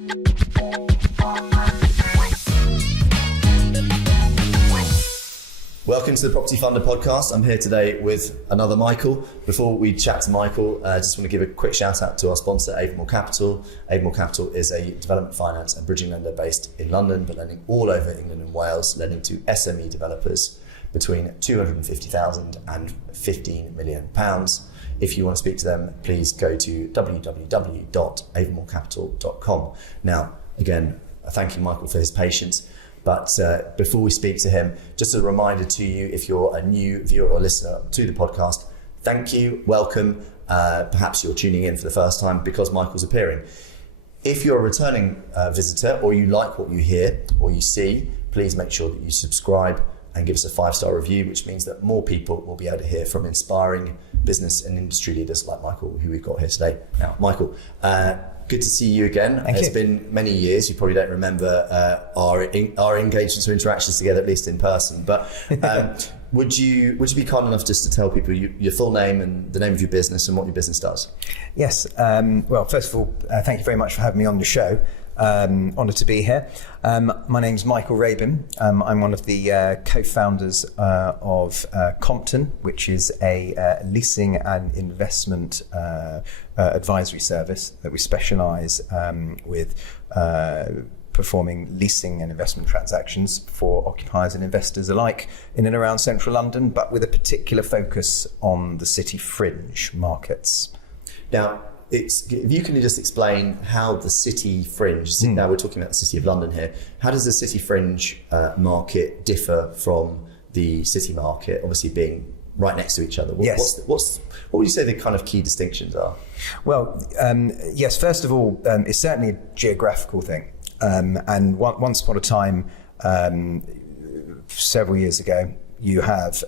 Welcome to the Property Funder podcast. I'm here today with another Michael. Before we chat to Michael, I just want to give a quick shout out to our sponsor, Avonmore Capital. Avonmore Capital is a development finance and bridging lender based in London, but lending all over England and Wales, lending to SME developers between £250,000 and £15 million. If you want to speak to them, please go to www.avonmorecapital.com. Now, again, I thank you, Michael, for his patience. But before we speak to him, just a reminder to you, if you're a new viewer or listener to the podcast, thank you, welcome. Perhaps you're tuning in for the first time because Michael's appearing. If you're a returning visitor or you like what you hear or you see, please make sure that you subscribe and give us a 5-star review, which means that more people will be able to hear from inspiring business and industry leaders like Michael, who we've got here today. Now, Michael, good to see you again. It's been many years. You probably don't remember our engagements or interactions together, at least in person. But would you be kind enough just to tell people your full name and the name of your business and what your business does? Yes. Well, first of all, thank you very much for having me on the show. Honoured to be here. My name's Michael Raibin. I'm one of the co-founders of Compton, which is a leasing and investment advisory service that we specialise with performing leasing and investment transactions for occupiers and investors alike in and around central London, but with a particular focus on the City Fringe markets. Now, if you can just explain how the City Fringe, now we're talking about the City of London here, how does the City Fringe market differ from the City market, obviously being right next to each other? Yes. What would you say the kind of key distinctions are? Well, yes, first of all, it's certainly a geographical thing. And once upon a time, several years ago, you have,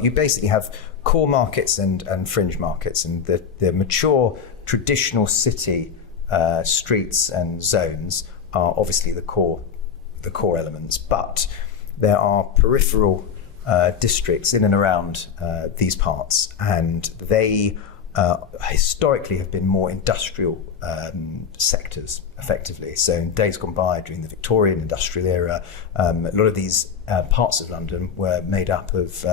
you basically have core markets and fringe markets, and the mature traditional city streets and zones are obviously the core elements, but there are peripheral districts in and around these parts, and they historically have been more industrial sectors, effectively. So in days gone by, during the Victorian industrial era, a lot of these parts of London were made up of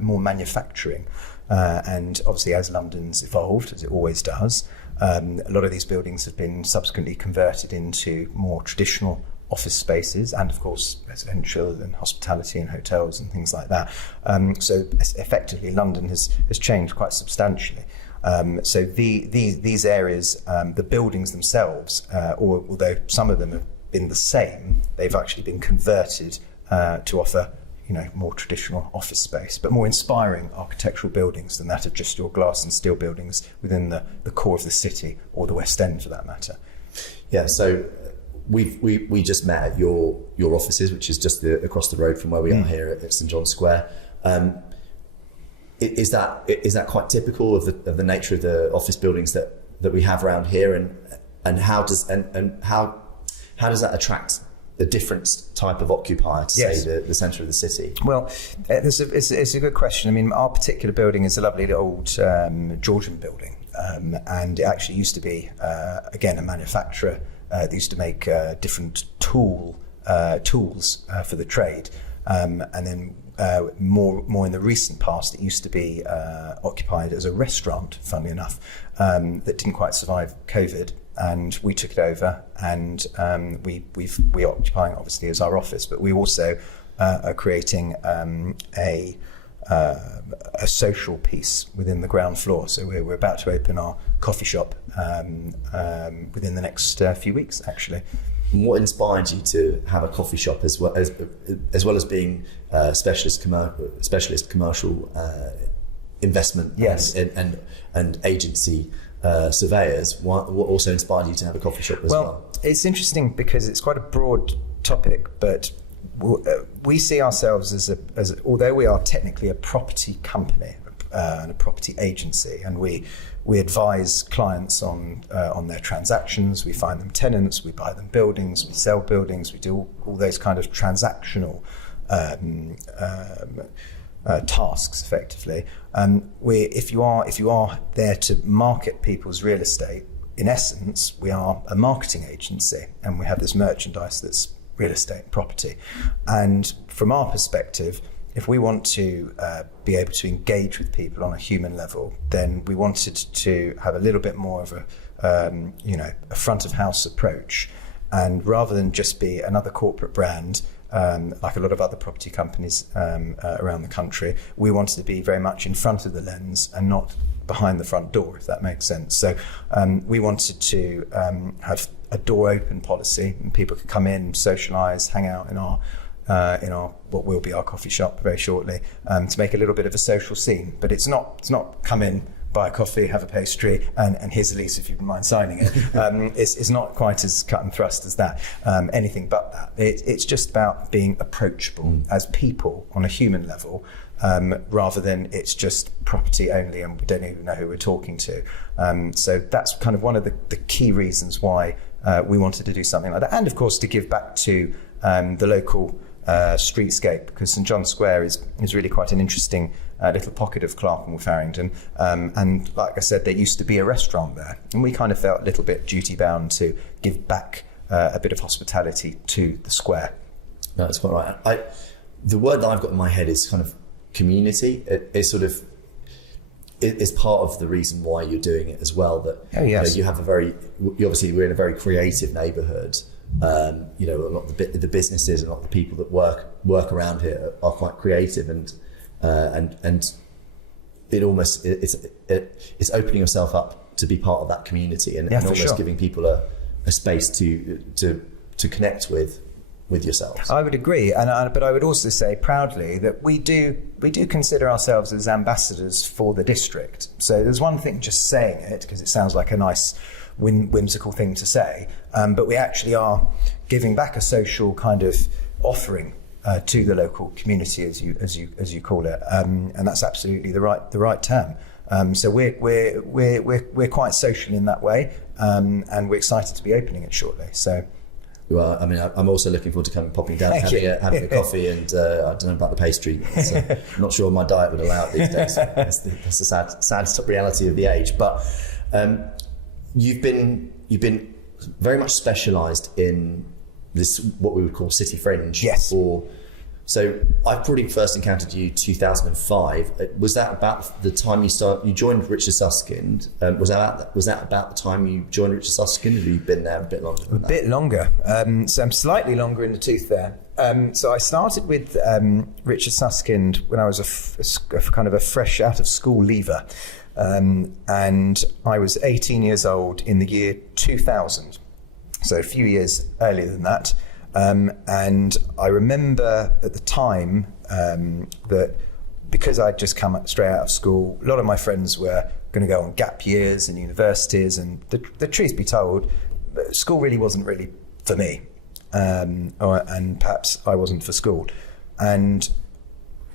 more manufacturing. And obviously, as London's evolved, as it always does, a lot of these buildings have been subsequently converted into more traditional office spaces, and of course residential and hospitality and hotels and things like that. So effectively, London has changed quite substantially. So these areas, the buildings themselves, although some of them have been the same, they've actually been converted to offer more traditional office space, but more inspiring architectural buildings than that of just your glass and steel buildings within the core of the city or the West End, for that matter. Yeah, so we just met at your offices, which is just across the road from where we are here at St John's Square. Is that quite typical of the nature of the office buildings that we have around here, and how does that attract a different type of occupier to Yes. say the centre of the city? Well, it's a good question. I mean, our particular building is a lovely old Georgian building, and it actually used to be, again, a manufacturer. They used to make different tools for the trade, and then more in the recent past, it used to be occupied as a restaurant, funnily enough, that didn't quite survive COVID. And we took it over, and we're occupying obviously as our office, but we also are creating a social piece within the ground floor. So we're about to open our coffee shop within the next few weeks, actually. What inspired you to have a coffee shop as well as being specialist commercial investment? Yes. and agency surveyors? What also inspired you to have a coffee shop as well? Well, it's interesting because it's quite a broad topic, but we see ourselves as although we are technically a property company and a property agency, and we advise clients on their transactions. We find them tenants, we buy them buildings, we sell buildings, we do all those kind of transactional tasks effectively. If you are there to market people's real estate, in essence, we are a marketing agency, and we have this merchandise that's real estate property. And from our perspective, if we want to be able to engage with people on a human level, then we wanted to have a little bit more of a front of house approach. And rather than just be another corporate brand, like a lot of other property companies around the country, we wanted to be very much in front of the lens and not behind the front door, if that makes sense. So we wanted to have a door open policy, and people could come in, socialise, hang out in our what will be our coffee shop very shortly, to make a little bit of a social scene. But it's not come in, buy a coffee, have a pastry, and here's a lease if you wouldn't mind signing it. It's not quite as cut and thrust as that, anything but that. It's just about being approachable as people on a human level, rather than it's just property only and we don't even know who we're talking to. So that's kind of one of the key reasons why we wanted to do something like that. And of course to give back to the local streetscape, because St John's Square is really quite an interesting little pocket of Clerkenwell, Farringdon, and like I said, there used to be a restaurant there, and we kind of felt a little bit duty bound to give back a bit of hospitality to the square. No, that's quite right. The word that I've got in my head is kind of community. It's part of the reason why you're doing it as well. That you have obviously we're in a very creative neighbourhood. A lot of the businesses and a lot of the people that work around here are quite creative, and it almost it's opening yourself up to be part of that community, and almost giving people a space to connect with yourselves. I would agree, but I would also say proudly that we do consider ourselves as ambassadors for the district. So there's one thing just saying it, because it sounds like a nice whimsical thing to say, but we actually are giving back a social kind of offering to the local community, as you call it, and that's absolutely the right term. So we're quite social in that way, and we're excited to be opening it shortly. So. Well, I mean, I'm also looking forward to popping down, having a coffee, and I don't know about the pastry. I'm not sure my diet would allow it these days. That's the sad reality of the age. But you've been very much specialised in this, what we would call City Fringe. Yes. So I probably first encountered you 2005. Was that about the time you joined Richard Susskind? Was that about the time you joined Richard Susskind, or have you been there a bit longer than that? A bit longer. So I'm slightly longer in the tooth there. So I started with Richard Susskind when I was a kind of a fresh out of school leaver. And I was 18 years old in the year 2000. So a few years earlier than that. And I remember at the time that because I'd just come straight out of school, a lot of my friends were going to go on gap years and universities, and the truth be told, school really wasn't really for me, and perhaps I wasn't for school, and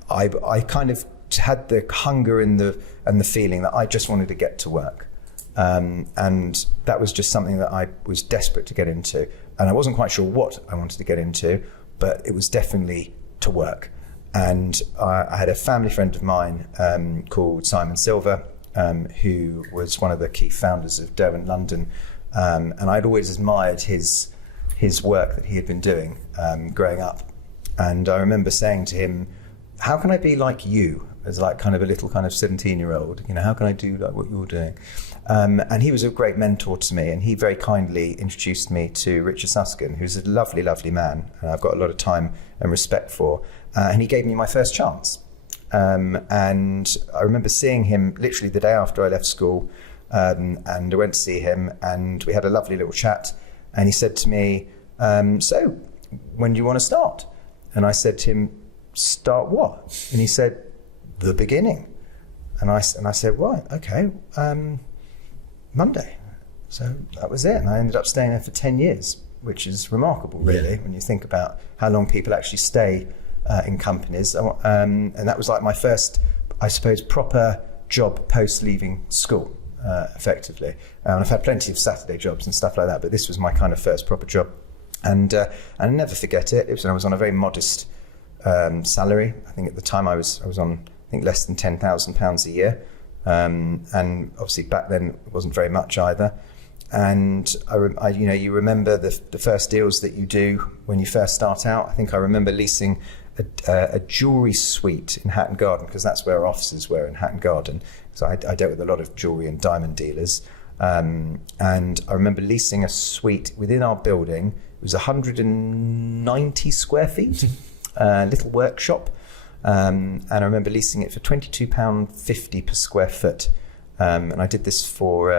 I kind of had the hunger and the feeling that I just wanted to get to work, and that was just something that I was desperate to get into. And I wasn't quite sure what I wanted to get into, but it was definitely to work. And I had a family friend of mine called Simon Silver, who was one of the key founders of Derwent London. And I'd always admired his work that he had been doing growing up. And I remember saying to him, how can I be like you? As like kind of a little kind of 17-year-old, how can I do like what you're doing? And he was a great mentor to me, and he very kindly introduced me to Richard Susskind, who's a lovely, lovely man, and I've got a lot of time and respect for. And he gave me my first chance. And I remember seeing him literally the day after I left school, and I went to see him, and we had a lovely little chat. And he said to me, so when do you want to start? And I said to him, start what? And he said, the beginning. And I said, right, okay, Monday. So that was it. And I ended up staying there for 10 years, which is remarkable, really, when you think about how long people actually stay in companies. And that was like my first, I suppose, proper job post leaving school, effectively. And I've had plenty of Saturday jobs and stuff like that, but this was my kind of first proper job. And I'll never forget it. It was when I was on a very modest salary. I think at the time I was on, I think, less than £10,000 a year. And obviously back then it wasn't very much either. And you remember the first deals that you do when you first start out. I think I remember leasing a jewellery suite in Hatton Garden, because that's where our offices were, in Hatton Garden. So I dealt with a lot of jewellery and diamond dealers. And I remember leasing a suite within our building. It was 190 square feet, little workshop. And I remember leasing it for £22.50 per square foot. And I did this for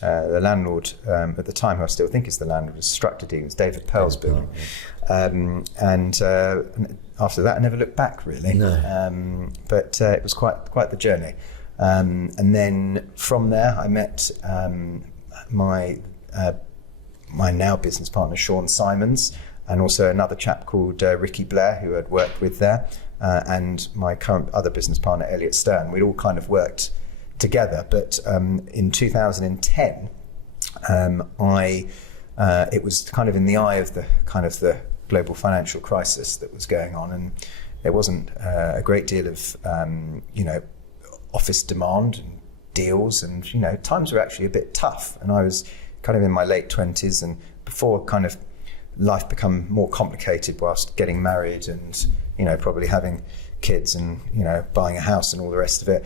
the landlord at the time, who I still think is the landlord, was Structed. It was David Pearl's building. And after that, I never looked back, really. No. But it was quite the journey. And then from there, I met my now business partner, Sean Simons, and also another chap called Ricky Blair, who I'd worked with there, and my current other business partner, Elliot Stern. We'd all kind of worked together. But in 2010, it was kind of in the eye of the global financial crisis that was going on, and there wasn't a great deal of office demand and deals, and times were actually a bit tough. And I was kind of in my late 20s, and before kind of life become more complicated whilst getting married and probably having kids and buying a house and all the rest of it.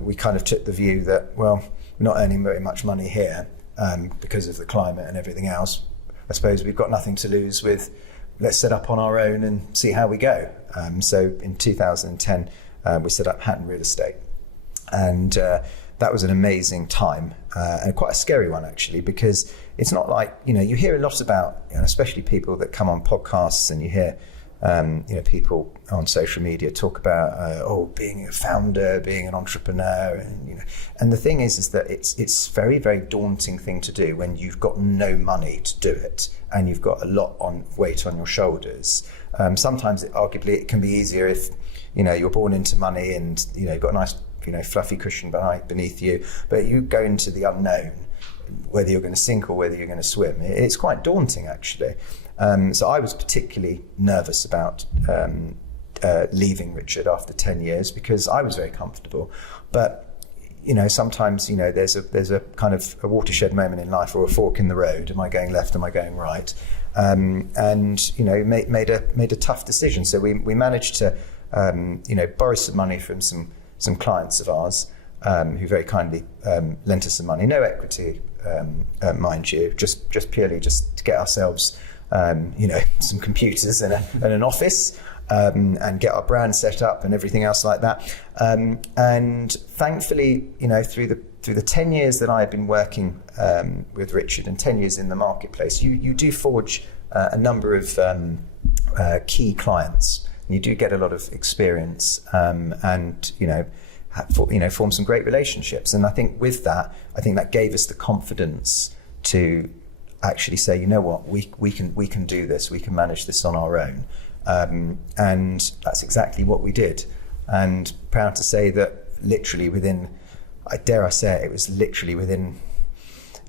We kind of took the view that, well, we're not earning very much money here because of the climate and everything else. I suppose we've got nothing to lose with, let's set up on our own and see how we go. So in 2010, we set up Hatton Real Estate. And that was an amazing time, and quite a scary one, actually, because it's not like, you hear a lot about, especially people that come on podcasts, and you hear people on social media talk about being a founder, being an entrepreneur, and the thing is that it's very, very daunting thing to do when you've got no money to do it and you've got a lot on weight on your shoulders. Sometimes arguably it can be easier if you're born into money and you've got a nice fluffy cushion beneath you, but you go into the unknown, whether you're going to sink or whether you're going to swim. It's quite daunting, actually. So I was particularly nervous about leaving Richard after 10 years, because I was very comfortable. But sometimes there's a kind of a watershed moment in life, or a fork in the road. Am I going left? Am I going right? And made a tough decision. So we managed to borrow some money from some clients of ours who very kindly lent us some money. No equity, mind you, just purely just to get ourselves some computers and an office, and get our brand set up and everything else like that. And thankfully, through the 10 years that I had been working with Richard, and 10 years in the marketplace, you do forge a number of key clients. And you do get a lot of experience, and form some great relationships. And I think with that, that gave us the confidence to actually say, you know what, we can do this, we can manage this on our own. And that's exactly what we did. And proud to say that literally within, dare I say it was literally within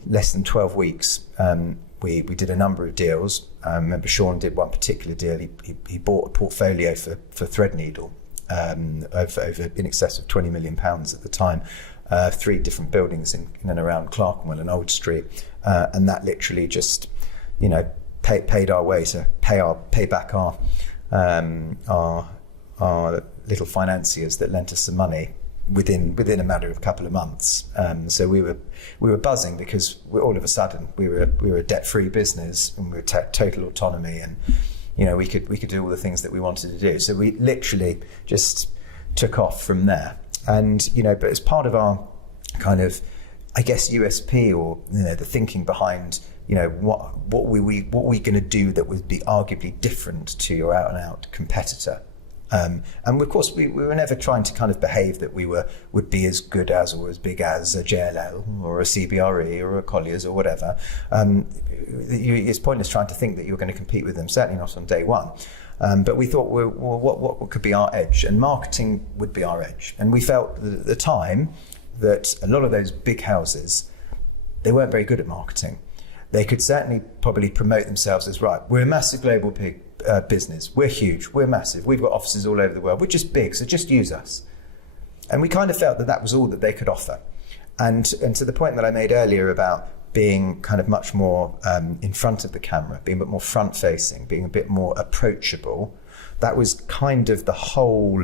less than 12 weeks, we did a number of deals. I remember Sean did one particular deal. He bought a portfolio for Threadneedle over in excess of £20 million at the time, 3 different buildings in and around Clerkenwell and Old Street, and that literally just paid our way to pay back our little financiers that lent us some money within a matter of a couple of months. So we were buzzing, because all of a sudden we were a debt-free business, and we were total autonomy, and we could do all the things that we wanted to do. So we literally just took off from there. And but as part of our kind of, I guess, USP, or the thinking behind what were we going to do that would be arguably different to your out and out competitor. And of course, we were never trying to kind of behave that we would be as good as or as big as a JLL or a CBRE or a Colliers or whatever. It's pointless trying to think that you're going to compete with them, certainly not on day one. But we thought, well, what could be our edge? And marketing would be our edge. And we felt at the time that a lot of those big houses, they weren't very good at marketing. They could certainly probably promote themselves as, right, we're a massive global business, we're huge, we're massive, we've got offices all over the world, we're just big, so just use us. And we kind of felt that was all that they could offer. And to the point that I made earlier about being kind of much more in front of the camera, being a bit more front facing, being a bit more approachable. That was kind of the whole,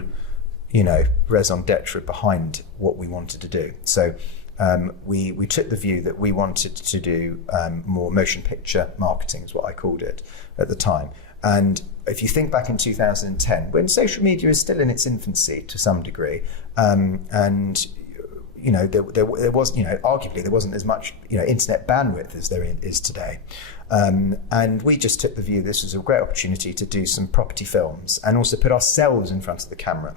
raison d'etre behind what we wanted to do. So we took the view that we wanted to do more motion picture marketing, is what I called it at the time. And if you think back in 2010, when social media is still in its infancy to some degree, and there was, arguably there wasn't as much, internet bandwidth as there is today. And we just took the view this was a great opportunity to do some property films and also put ourselves in front of the camera.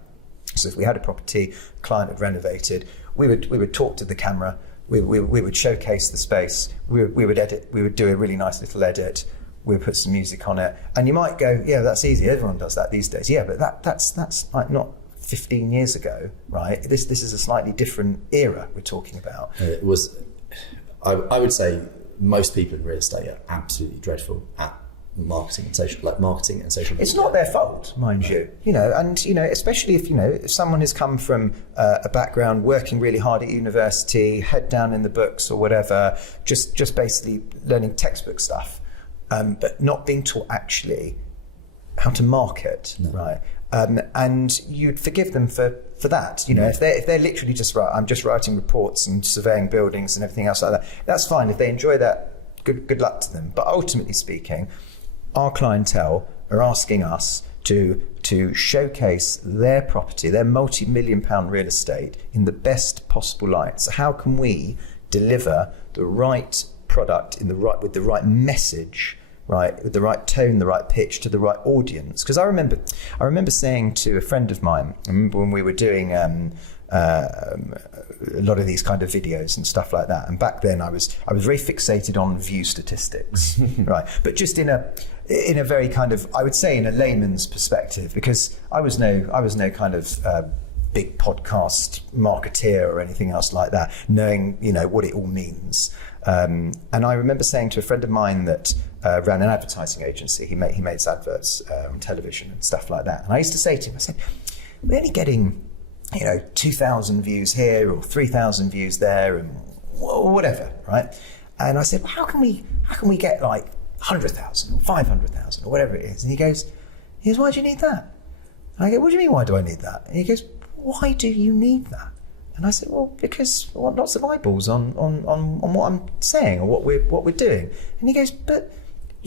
So if we had a property, client had renovated, we would talk to the camera, we would showcase the space, we would edit, we would do a really nice little edit, we would put some music on it. And you might go, yeah, that's easy, everyone does that these days. Yeah, but that's like not 15 years ago, right? This is a slightly different era we're talking about. It was, I would say most people in real estate are absolutely dreadful at marketing and social media. It's not their fault, mind you, and especially if someone has come from a background working really hard at university, head down in the books or whatever, just basically learning textbook stuff, but not being taught actually how to market, right? And you'd forgive them for that. If they're literally I'm just writing reports and surveying buildings and everything else like that, that's fine. If they enjoy that, good luck to them. But ultimately speaking, our clientele are asking us to showcase their property, their multi-million pound real estate in the best possible light. So how can we deliver the right product with the right message, right, with the right tone, the right pitch to the right audience? Because I remember saying to a friend of mine, I remember when we were doing a lot of these kind of videos and stuff like that, and back then I was very fixated on view statistics, right? But just in a very kind of, I would say in a layman's perspective, because I was no kind of big podcast marketeer or anything else like that, knowing what it all means. And I remember saying to a friend of mine that ran an advertising agency, he made adverts on television and stuff like that. And I used to say to him, I said, we're only getting 2,000 views here or 3,000 views there and whatever, right? And I said, well, how can we get like 100,000 or 500,000 or whatever it is? And he goes, why do you need that? And I go, what do you mean, why do I need that? And he goes, why do you need that? And I said, well, because I want lots of eyeballs on what I'm saying or what we're doing. And he goes, but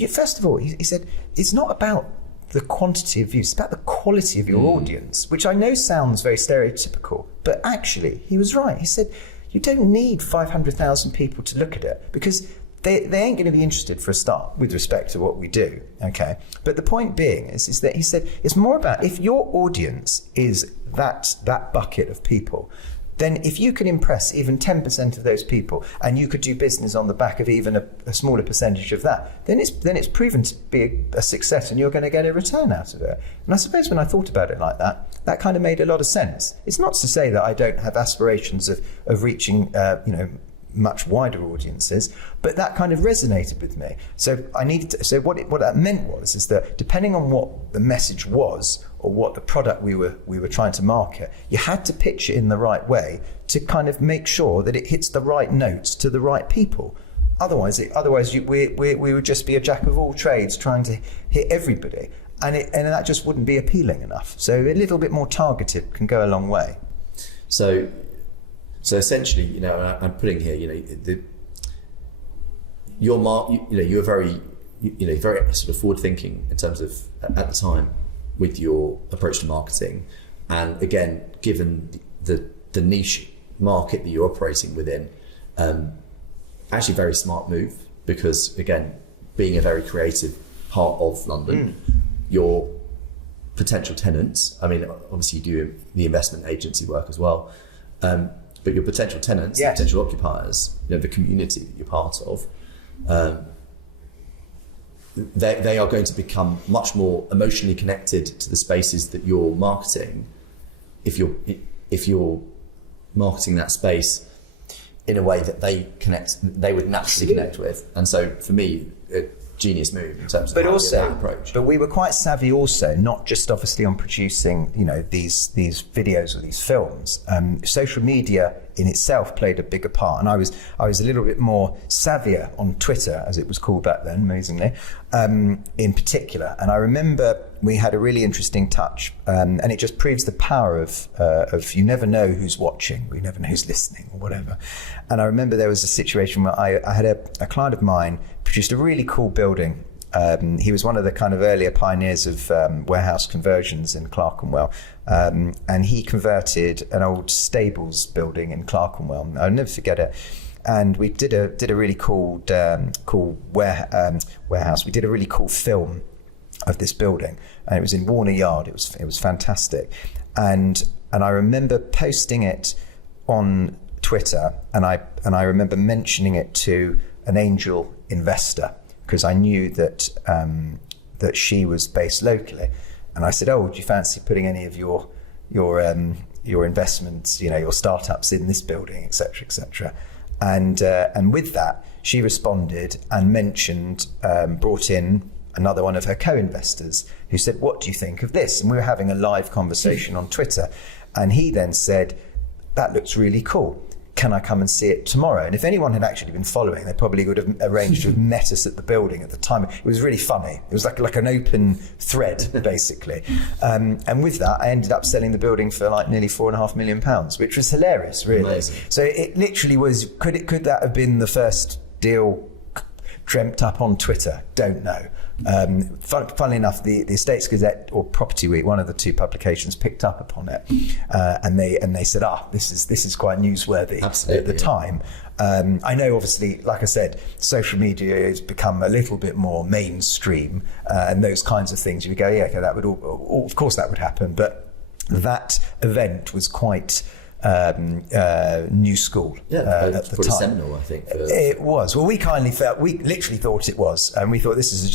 first of all, he said, it's not about the quantity of views, it's about the quality of your audience, which I know sounds very stereotypical, but actually he was right. He said, you don't need 500,000 people to look at it because they ain't going to be interested for a start with respect to what we do, okay? But the point being is that he said, it's more about if your audience is that bucket of people, then if you can impress even 10% of those people and you could do business on the back of even a smaller percentage of that, then it's proven to be a success and you're going to get a return out of it. And I suppose when I thought about it like that, that kind of made a lot of sense. It's not to say that I don't have aspirations of reaching, much wider audiences, but that kind of resonated with me. So what that meant is that depending on what the message was or what the product we were trying to market, you had to pitch it in the right way to kind of make sure that it hits the right notes to the right people. Otherwise we would just be a jack of all trades trying to hit everybody, and that just wouldn't be appealing enough. So a little bit more targeted can go a long way. So essentially, I'm putting here, you're very sort of forward thinking in terms of at the time with your approach to marketing, and again, given the niche market that you're operating within, actually very smart move, because again, being a very creative part of London, your potential tenants, I mean, obviously you do the investment agency work as well, but your potential tenants, yes, potential occupiers, the community that you're part of, they are going to become much more emotionally connected to the spaces that you're marketing if you're marketing that space in a way that they would naturally connect with. And so for me, genius move in terms of but how also that approach. But we were quite savvy also, not just obviously on producing, you know, these videos or these films. Social media in itself played a bigger part, and I was a little bit more savvier on Twitter, as it was called back then, amazingly, in particular. And I remember we had a really interesting touch, and it just proves the power of you never know who's watching, or you never know who's listening, or whatever. And I remember there was a situation where I had a client of mine produced a really cool building. He was one of the kind of earlier pioneers of warehouse conversions in Clerkenwell, and he converted an old stables building in Clerkenwell. I'll never forget it. And we did a really cool warehouse. We did a really cool film of this building, and it was in Warner Yard. It was fantastic, and I remember posting it on Twitter, and I remember mentioning it to an angel investor, because I knew that she was based locally, and I said, "Oh, would you fancy putting any of your investments, you know, your startups in this building, etc., etc." And with that, she responded and mentioned, brought in another one of her co-investors, who said, "What do you think of this?" And we were having a live conversation on Twitter, and he then said, "That looks really cool. Can I come and see it tomorrow?" And if anyone had actually been following, they probably would have arranged to have met us at the building at the time. It was really funny. It was like an open thread, basically. And with that, I ended up selling the building for like nearly £4.5 million, which was hilarious, really. Amazing. So it literally was, could that have been the first deal dreamt up on Twitter? Don't know. Funnily enough, the Estates Gazette or Property Week, one of the two publications, picked up upon it, and they said, this is quite newsworthy. Absolutely, at the time. I know, obviously, like I said, social media has become a little bit more mainstream, and those kinds of things. You would go, yeah, okay, that would all, of course that would happen, but that event was quite new school at the pretty time. seminal, I think. It was. Well, we literally thought it was, and we thought this is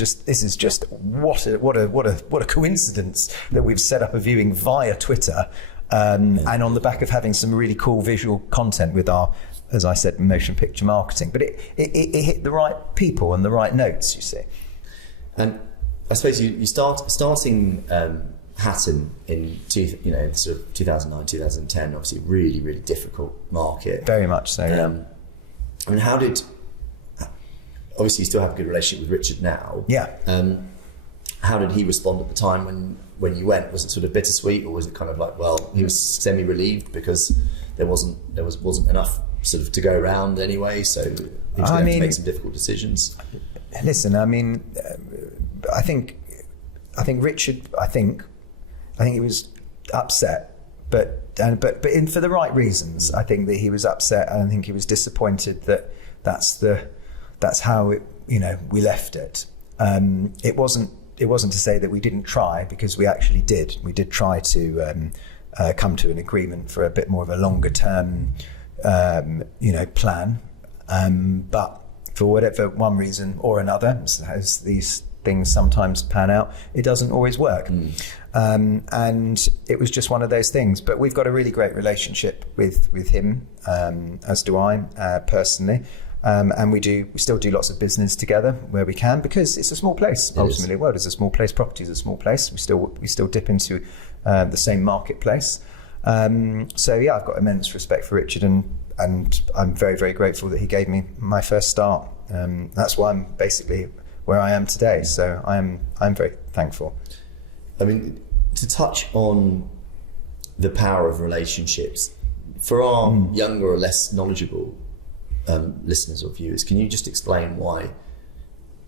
just what a coincidence that we've set up a viewing via Twitter, and on the back of having some really cool visual content with our, as I said, motion picture marketing. But it hit the right people and the right notes, you see. And I suppose you starting Hatton in sort of 2009, 2010, obviously really, really difficult market. Very much so, yeah. I mean, obviously you still have a good relationship with Richard now. Yeah. How did he respond at the time when you went? Was it sort of bittersweet, or was it kind of like, well, he was semi-relieved because there wasn't enough sort of to go around anyway, so he was going to have to make some difficult decisions? Listen, I mean, I think Richard, I think he was upset, but for the right reasons. I think that he was upset, and I think he was disappointed that that's how it, we left it. It wasn't to say that we didn't try, because we actually did. We did try to come to an agreement for a bit more of a longer term, plan. But for whatever one reason or another, as these things sometimes pan out, it doesn't always work. And it was just one of those things. But we've got a really great relationship with him, as do I personally. And we still do lots of business together where we can, because it's a small place. Ultimately, the world is a small place. Property is a small place. We still dip into the same marketplace. So yeah, I've got immense respect for Richard, and I'm very, very grateful that he gave me my first start. That's why I'm basically where I am today. So I'm very thankful. I mean, to touch on the power of relationships for our younger or less knowledgeable listeners or viewers, can you just explain why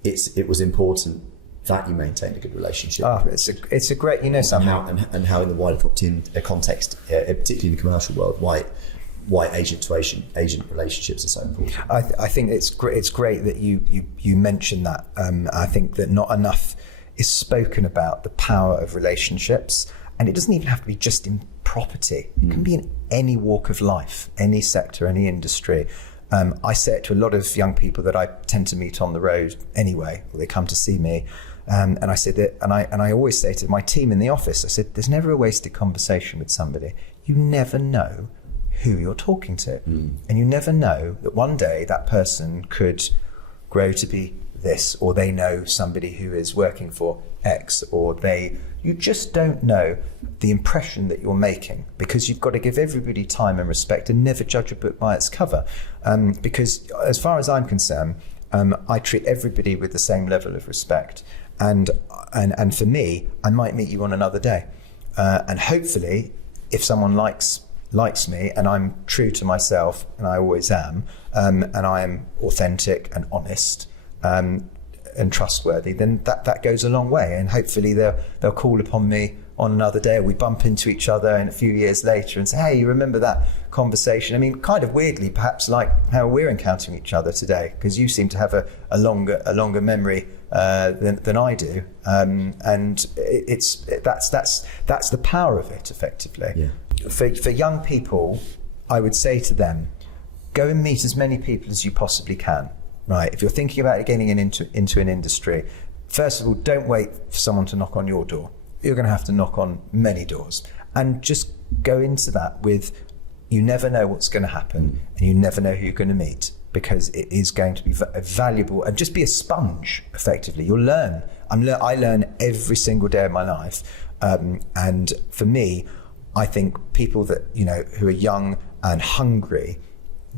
it was important that you maintain a good relationship? It's a great, something, and how in the wider property context, particularly in the commercial world, why agent relationships are so important. I think it's great that you mentioned that. I think that not enough is spoken about the power of relationships, and it doesn't even have to be just in property. It can be in any walk of life, any sector, any industry. I say it to a lot of young people that I tend to meet on the road anyway, or they come to see me, and I say that, and I always say to my team in the office, I said, there's never a wasted conversation with somebody. You never know who you're talking to, and you never know that one day that person could grow to be this, or they know somebody who is working for X, or you just don't know the impression that you're making, because you've got to give everybody time and respect and never judge a book by its cover. Because as far as I'm concerned, I treat everybody with the same level of respect. And for me, I might meet you on another day. And hopefully, if someone likes me and I'm true to myself, and I always am, and I am authentic and honest and trustworthy, then that goes a long way. And hopefully they'll call upon me on another day, or we bump into each other in a few years later and say, hey, you remember that conversation? I mean, kind of weirdly, perhaps like how we're encountering each other today, because you seem to have a longer memory than I do, and that's the power of it, effectively. Yeah. For young people, I would say to them, go and meet as many people as you possibly can. Right? If you're thinking about getting into an industry, first of all, don't wait for someone to knock on your door. You're going to have to knock on many doors, and just go into that with, you never know what's going to happen, and you never know who you're going to meet, because it is going to be valuable. And just be a sponge, effectively. You'll learn. I learn every single day of my life, and for me, I think people that who are young and hungry,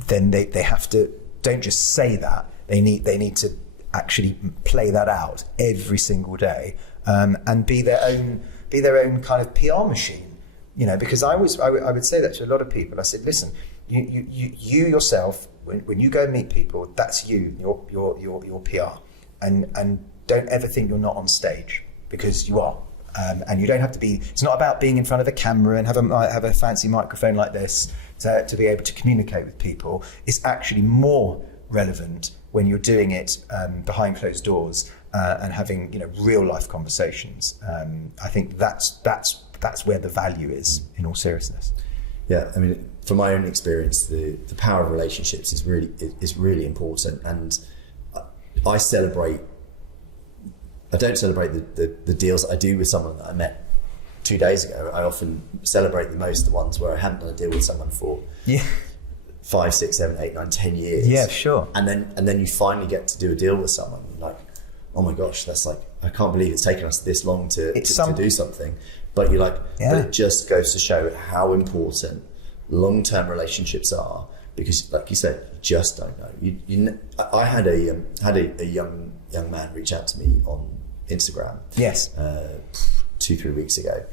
then they have to, don't just say that. They need to actually play that out every single day, and be their own kind of PR machine. Because I would say that to a lot of people. I said, listen, you yourself, when you go and meet people, that's you, your PR, and don't ever think you're not on stage, because you are. And you don't have to be. It's not about being in front of a camera and have a fancy microphone like this to be able to communicate with people. It's actually more relevant when you're doing it behind closed doors and having real life conversations. I think that's where the value is, in all seriousness. Yeah, I mean, from my own experience, the power of relationships is really important, and I don't celebrate the deals that I do with someone that I met 2 days ago. I often celebrate the most the ones where I haven't done a deal with someone for 5, 6, 7, 8, 9, 10 years. Yeah, sure. And then you finally get to do a deal with someone, like, oh my gosh, that's like, I can't believe it's taken us this long to do something. But you're like, but it just goes to show how important long-term relationships are, because, like you said, you just don't know. I had a young man reach out to me on Instagram. Yes. 2-3 weeks ago,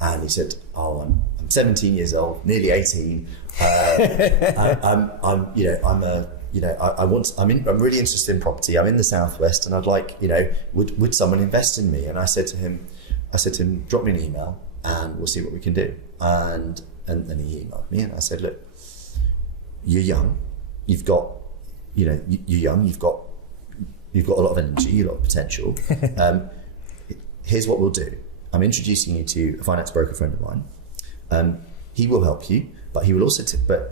and he said, "Oh, I'm 17 years old, nearly 18. I'm really interested in property. I'm in the southwest, and I'd like, would someone invest in me?" And I said to him, "Drop me an email, and we'll see what we can do." And then he emailed me, and I said, "Look, you're young. You've got, you're young. You've got a lot of energy, a lot of potential. Here's what we'll do. I'm introducing you to a finance broker friend of mine. He will help you, but he will also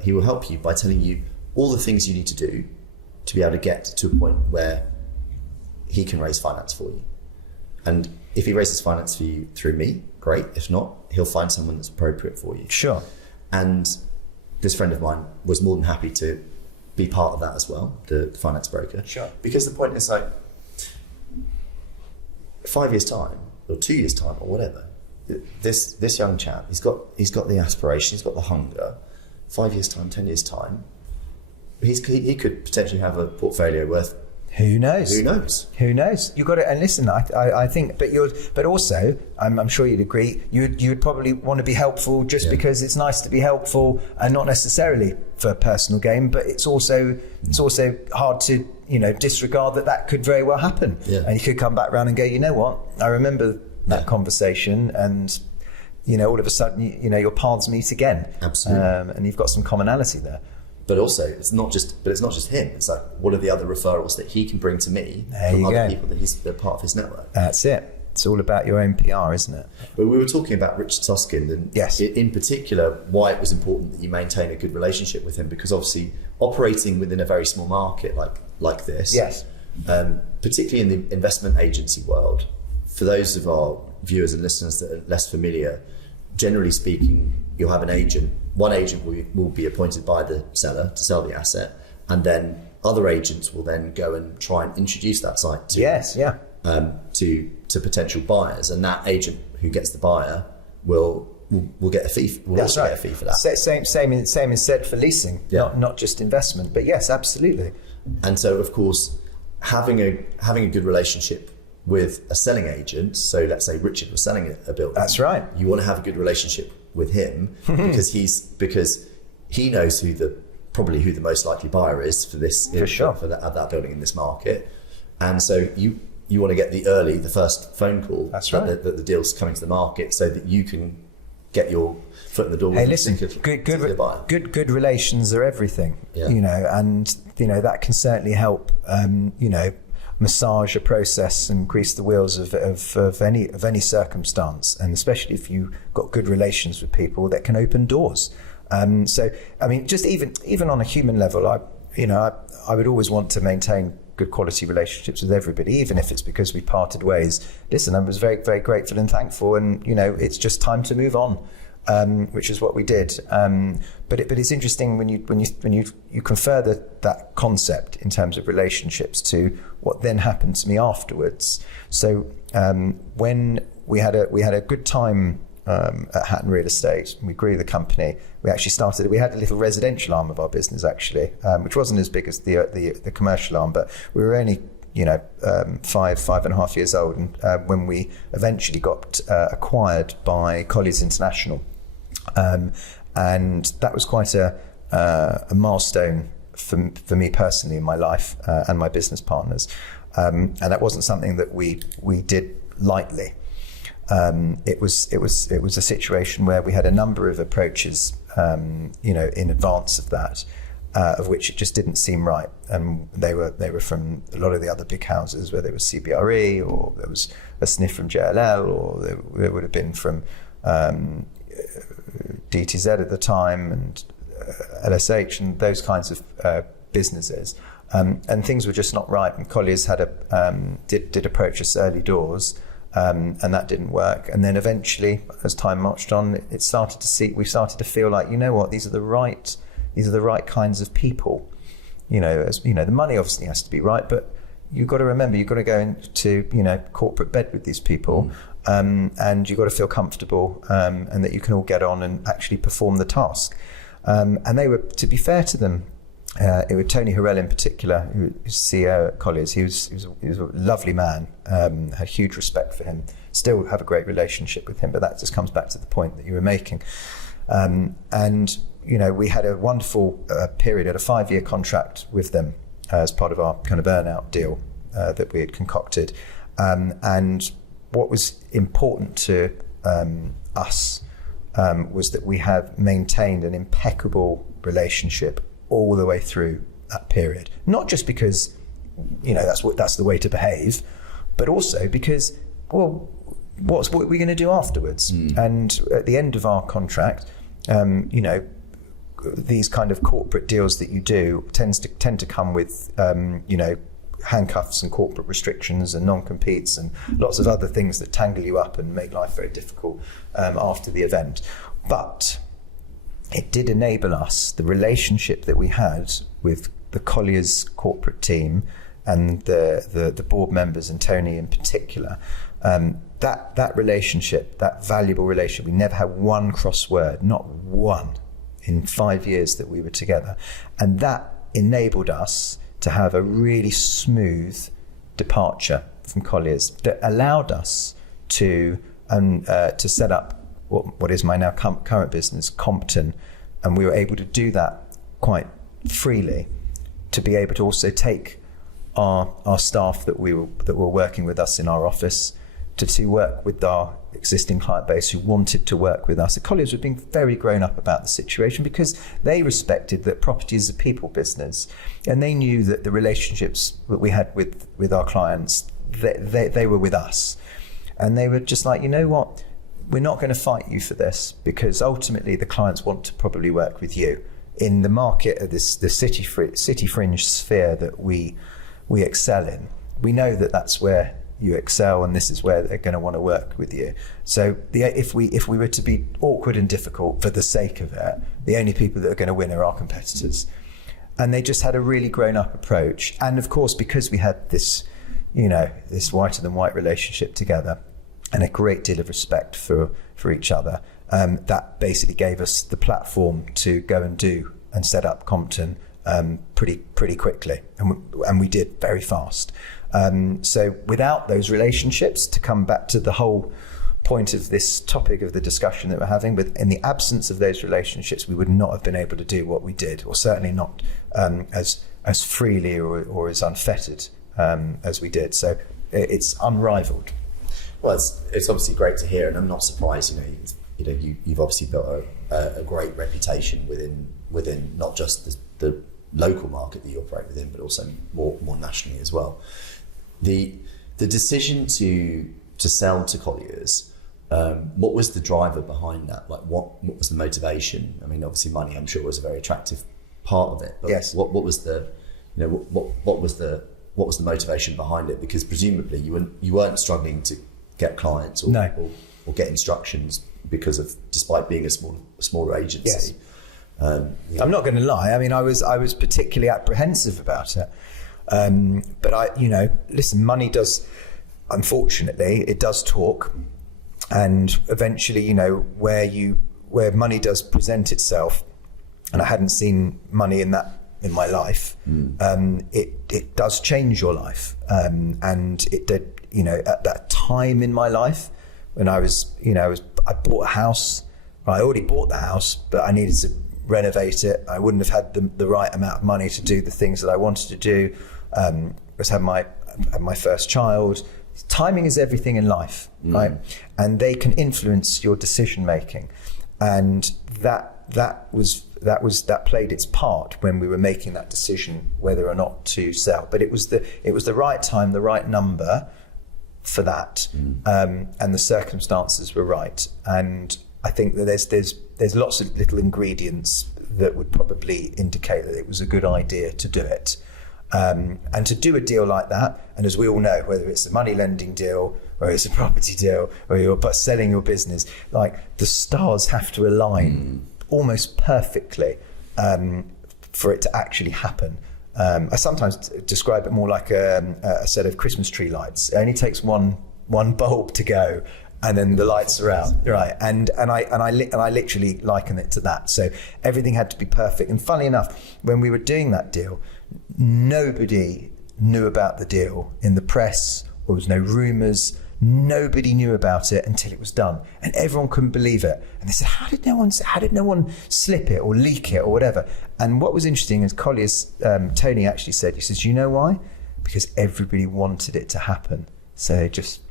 he will help you by telling you all the things you need to do to be able to get to a point where he can raise finance for you. And if he raises finance for you through me, great. If not, he'll find someone that's appropriate for you." Sure. And this friend of mine was more than happy to be part of that as well, the finance broker. Sure. Because the point is, like, 5 years time or 2 years time or whatever, this young chap, he's got the aspiration, he's got the hunger. 5 years time, 10 years time, he could potentially have a portfolio worth. Who knows? You've got to, and listen, I think, but also, I'm sure you'd agree, you'd probably want to be helpful just because it's nice to be helpful, and not necessarily for personal gain, but it's also hard to, disregard that could very well happen. Yeah. And you could come back around and go, you know what, I remember that conversation, and, all of a sudden, your paths meet again. Absolutely. And you've got some commonality there. But also, it's not just him. It's like, what are the other referrals that he can bring to me from other people that are part of his network? That's it. It's all about your own PR, isn't it? But we were talking about Richard Susskind, and yes, in particular, why it was important that you maintain a good relationship with him, because obviously operating within a very small market like this, yes, particularly in the investment agency world, for those of our viewers and listeners that are less familiar, generally speaking, you'll have an agent. One agent will be appointed by the seller to sell the asset, and then other agents will then go and try and introduce that site to to potential buyers, and that agent who gets the buyer will get a fee. Will That's also right. get a fee for that. Same is said for leasing, not just investment. But yes, absolutely. And so, of course, having a good relationship with a selling agent. So let's say Richard was selling a building. That's right. You want to have a good relationship with him because he knows who the most likely buyer is for this for that building in this market, and so you want to get the first phone call. That's right. That the deal's coming to the market, so that you can get your foot in the door. Hey, listen, good relations are everything. Yeah. And that can certainly help. Massage a process and grease the wheels of any circumstance, and especially if you've got good relations with people, that can open doors. So I mean, just even on a human level, I would always want to maintain good quality relationships with everybody, even if it's because we parted ways. Listen, I was very, very grateful and thankful, and it's just time to move on, which is what we did. But it's interesting when you confer that concept in terms of relationships to what then happened to me afterwards. So when we had a good time at Hatton Real Estate, we grew the company. We had a little residential arm of our business actually, which wasn't as big as the commercial arm, but we were only 5.5 years old, and when we eventually got acquired by Colliers International, and that was quite a milestone for me personally in my life and my business partners, and that wasn't something that we did lightly. It was a situation where we had a number of approaches, in advance of that, of which it just didn't seem right, and they were from a lot of the other big houses, whether it was CBRE or there was a sniff from JLL, or there would have been from DTZ at the time, and LSH, and those kinds of businesses, and things were just not right. And Colliers did approach us early doors. And that didn't work. And then eventually, as time marched on, we started to feel like, these are the right kinds of people. The money obviously has to be right, but you've got to remember, you've got to go into corporate bed with these people, and you've got to feel comfortable, and that you can all get on and actually perform the task. And they were, to be fair to them, it was Tony Harrell in particular, who was CEO at Colliers. He was a lovely man. Had huge respect for him. Still have a great relationship with him. But that just comes back to the point that you were making. And we had a wonderful period, had a 5-year contract with them as part of our kind of earn-out deal that we had concocted. And what was important to us was that we have maintained an impeccable relationship all the way through that period. Not just because, that's the way to behave, but also because, what are we going to do afterwards? And at the end of our contract, these kind of corporate deals that you do tend to come with, handcuffs and corporate restrictions and non-competes and lots of other things that tangle you up and make life very difficult after the event. But it did enable us, the relationship that we had with the Colliers corporate team and the board members, and Tony in particular, that relationship, that valuable relationship, we never had one cross word, not one, in 5 years that we were together. And that enabled us to have a really smooth departure from Colliers that allowed us to set up what is my now current business, Compton, and we were able to do that quite freely, to be able to also take our staff that were working with us in our office to work with our existing client base who wanted to work with us. The Colliers were being very grown up about the situation because they respected that property is a people business, and they knew that the relationships that we had with our clients, they were with us, and they were just like, what? We're not going to fight you for this, because ultimately the clients want to probably work with you in the market of the city fringe sphere that we excel in. We know that that's where you excel, and this is where they're going to want to work with you. So if we were to be awkward and difficult for the sake of it, the only people that are going to win are our competitors. And they just had a really grown-up approach. And of course, because we had this, this whiter than white relationship together and a great deal of respect for each other, that basically gave us the platform to go and do and set up Compton pretty quickly. And we did very fast. So without those relationships, to come back to the whole point of this topic of the discussion that we're having, in the absence of those relationships, we would not have been able to do what we did, or certainly not as freely or as unfettered as we did. So it's unrivaled. Well, it's obviously great to hear, and I'm not surprised. You've obviously built a great reputation within not just the local market that you operate within, but also more nationally as well. The decision to sell to Colliers. What was the driver behind that? Like, what was the motivation? I mean, obviously, money, I'm sure, was a very attractive part of it. But yes. What was the, what was the motivation behind it? Because presumably you weren't struggling to get clients or get instructions despite being a smaller agency. Yes. I'm not going to lie. I mean, I was particularly apprehensive about it. But listen, money does. Unfortunately, it does talk. And eventually, where money does present itself, and I hadn't seen money in my life, it does change your life. And it did, at that time in my life when I bought a house. I already bought the house, but I needed to renovate it. I wouldn't have had the right amount of money to do the things that I wanted to do. I had my first child. Timing is everything in life, right? And they can influence your decision making, and that played its part when we were making that decision whether or not to sell. But it was the right time, the right number for that, and the circumstances were right. And I think that there's lots of little ingredients that would probably indicate that it was a good idea to do it. And to do a deal like that, and as we all know, whether it's a money lending deal or it's a property deal or you're selling your business, like the stars have to align almost perfectly for it to actually happen. I sometimes describe it more like a set of Christmas tree lights. It only takes one bulb to go, and then the lights are out, right? And I literally liken it to that. So everything had to be perfect. And funnily enough, when we were doing that deal, nobody knew about the deal in the press. There was no rumours. Nobody knew about it until it was done, and everyone couldn't believe it. And they said, "How did no one slip it or leak it or whatever?" And what was interesting is Colliers, Tony actually said, he says, "You know why? Because everybody wanted it to happen, so they just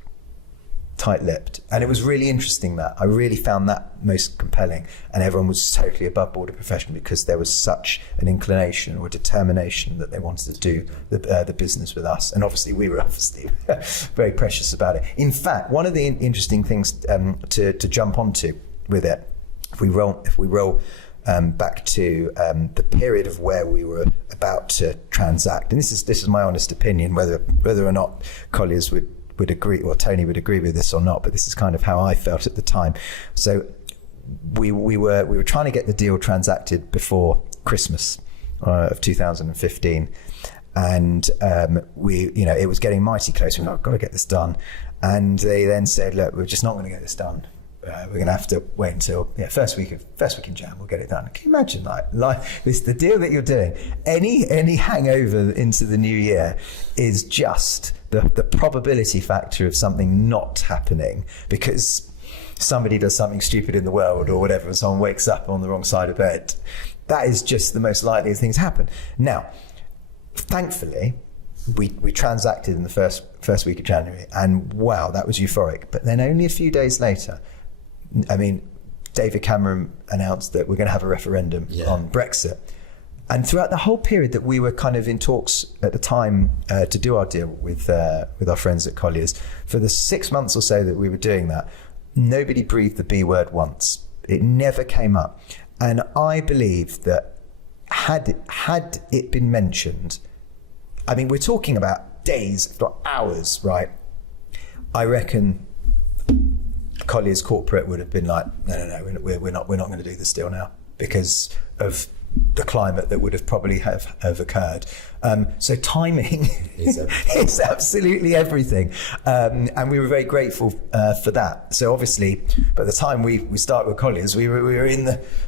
tight-lipped." And it was really interesting that I really found that most compelling, and everyone was totally above board and professional because there was such an inclination or determination that they wanted to do the business with us, and obviously we were very precious about it. In fact, one of the interesting things to jump onto with it, if we roll back to the period of where we were about to transact, and this is my honest opinion, whether or not Colliers would agree, or Tony would agree with this or not, but this is kind of how I felt at the time. So we were trying to get the deal transacted before Christmas of 2015, and it was getting mighty close. We were like, "I've got to get this done," and they then said, "Look, we're just not going to get this done. We're going to have to wait until first week in Jan. We'll get it done." Can you imagine, like this, the deal that you're doing? Any hangover into the new year is just the probability factor of something not happening because somebody does something stupid in the world or whatever, and someone wakes up on the wrong side of bed. That is just the most likely of things happen. Now, thankfully, we transacted in the first week of January, and wow, that was euphoric. But then only a few days later, I mean, David Cameron announced that we're going to have a referendum on Brexit. And throughout the whole period that we were kind of in talks at the time to do our deal with our friends at Colliers, for the 6 months or so that we were doing that, nobody breathed the B word once. It never came up. And I believe that had it been mentioned, I mean, we're talking about days, if not hours, right? I reckon Colliers corporate would have been like, no, we're not going to do this deal now because of the climate that would have probably have occurred. So timing is absolutely everything. And we were very grateful for that. So obviously, by the time we started with Colliers, we were in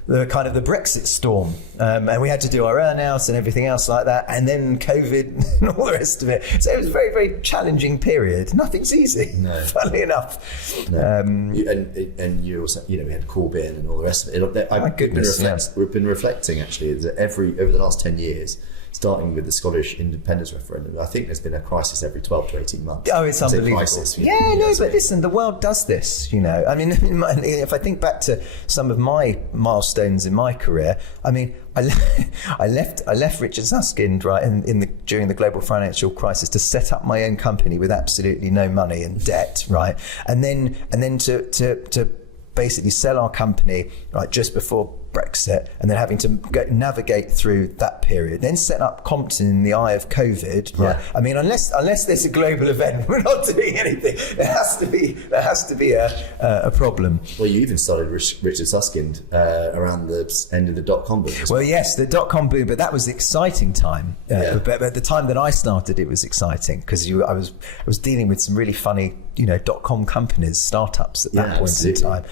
the kind of the Brexit storm. And we had to do our earn-outs and everything else like that. And then COVID and all the rest of it. So it was a very, very challenging period. Nothing's easy, funnily enough. No. And you also, we had Corbyn and all the rest of it. We've been reflecting actually that over the last 10 years, starting with the Scottish independence referendum, I think there's been a crisis every 12 to 18 months. Oh, it's unbelievable. But listen, the world does this, I mean, if I think back to some of my milestones in my career, I mean, I left Richard Susskind during the global financial crisis to set up my own company with absolutely no money and debt, right? And then to basically sell our company right just before Brexit, and then having to navigate through that period, then set up Compton in the eye of COVID. Right? I mean, unless there's a global event, we're not doing anything. There has to be a problem. Well, you even started Richard Susskind around the end of the dot-com boom. Well, yes, the dot-com boom, but that was the exciting time. But at the time that I started, it was exciting because I was dealing with some really funny, dot-com companies, startups at that point in time,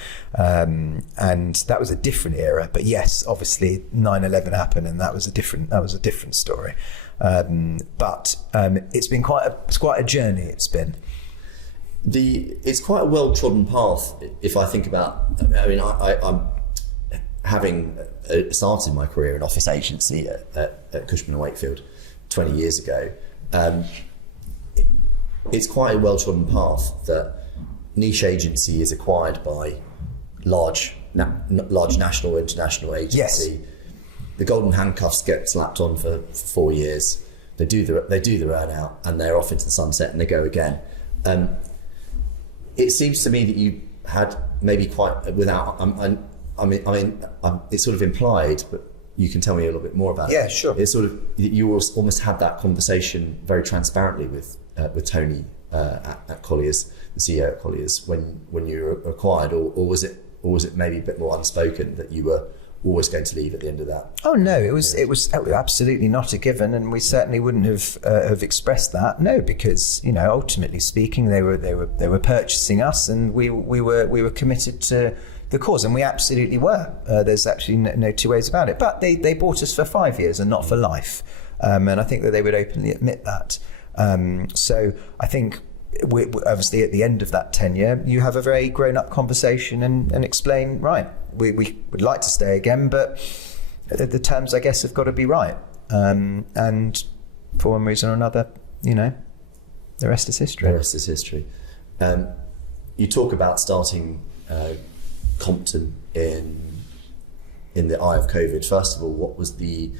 and that was a different era. But yes, obviously 9/11 happened, and that was a different story. But it's been quite a journey. It's been. It's quite a well-trodden path. If I think about, I'm having started my career in office agency at Cushman & Wakefield 20 years ago. It's quite a well-trodden path that niche agency is acquired by large national or international agency. Yes. The golden handcuffs get slapped on for 4 years. They do the earn out, and they're off into the sunset, and they go again. It seems to me that you had maybe quite without. It's sort of implied, but you can tell me a little bit more about it. Yeah, sure. It's sort of you almost had that conversation very transparently with Tony at Colliers, the CEO at Colliers, when you were acquired, or was it maybe a bit more unspoken that you were always going to leave at the end of that? Oh no, it was absolutely not a given, and we certainly wouldn't have expressed that. No, because ultimately speaking, they were purchasing us, and we were committed to the cause, and we absolutely were. There's actually no two ways about it. But they bought us for 5 years and not for life, and I think that they would openly admit that. So I think we obviously at the end of that tenure, you have a very grown-up conversation and explain, right, we would like to stay again, but the terms, I guess, have got to be right. And for one reason or another, the rest is history. The rest is history. You talk about starting Compton in the eye of COVID. First of all, what was the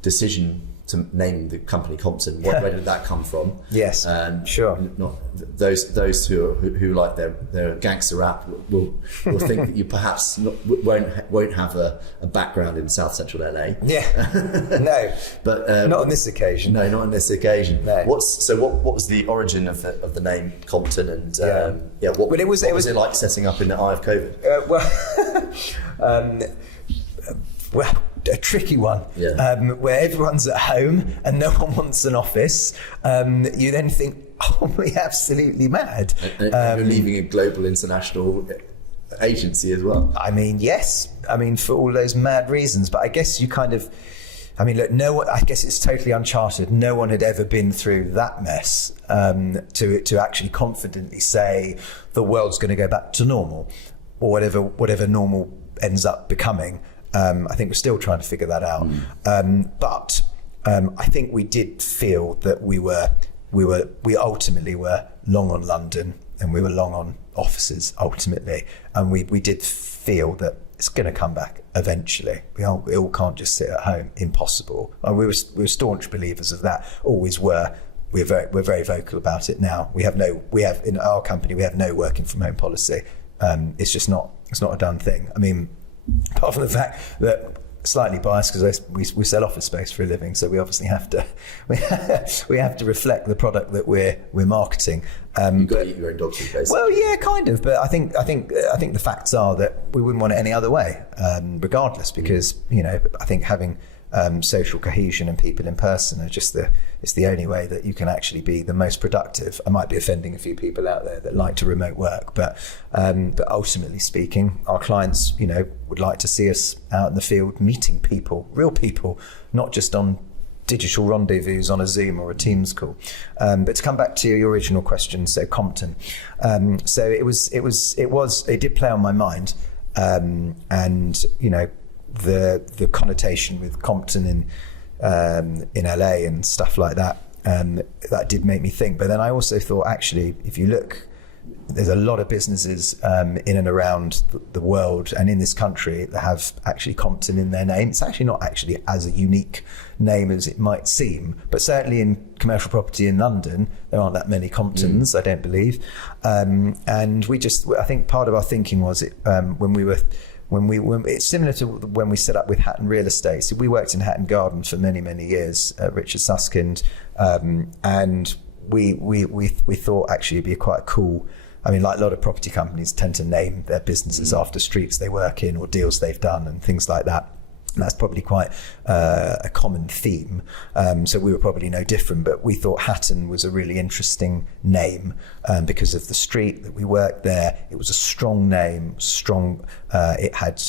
decision to name the company Compton? Where did that come from? Yes, sure. Not those who like their gangster rap will think that you perhaps won't have a background in South Central LA. Yeah, no, but not on this occasion. No, not on this occasion. No. What was the origin of the name Compton? And what was it like setting up in the eye of COVID? Well, a tricky one, where everyone's at home and no one wants an office. You then think, oh, we're absolutely mad. And you're leaving a global international agency as well. I mean, yes. I mean, for all those mad reasons. But I guess you kind of, look, I guess it's totally uncharted. No one had ever been through that mess to actually confidently say the world's going to go back to normal, or whatever normal ends up becoming. I think we're still trying to figure that out. But I think we did feel that we ultimately were long on London, and we were long on offices ultimately. And we did feel that it's going to come back eventually. We all can't just sit at home. Impossible. And we were staunch believers of that. Always were. We're very vocal about it now. We have in our company, we have no working from home policy. It's not a done thing. I mean, apart from the fact that slightly biased because we sell office space for a living, so we obviously have to we have to reflect the product that we're marketing. You've got to eat your own dog food, basically. Well, yeah, kind of. But I think the facts are that we wouldn't want it any other way, regardless, because I think having social cohesion and people in person are just it's the only way that you can actually be the most productive. I might be offending a few people out there that like to remote work, but ultimately speaking, our clients, would like to see us out in the field meeting people, real people, not just on digital rendezvous on a Zoom or a Teams call. But to come back to your original question, so Compton. So it did play on my mind, and the connotation with Compton in LA and stuff like that, that did make me think. But then I also thought, actually, if you look, there's a lot of businesses in and around the world and in this country that have actually Compton in their name. It's actually not actually as a unique name as it might seem, but certainly in commercial property in London, there aren't that many Comptons, I don't believe. And I think part of our thinking was it's similar to when we set up with Hatton Real Estate. So we worked in Hatton Garden for many, many years, Richard Suskind, and we thought actually it'd be quite cool. I mean, like a lot of property companies tend to name their businesses after streets they work in or deals they've done and things like that. And that's probably quite a common theme. So we were probably no different, but we thought Hatton was a really interesting name because of the street that we worked there. It was a strong name, strong. It had,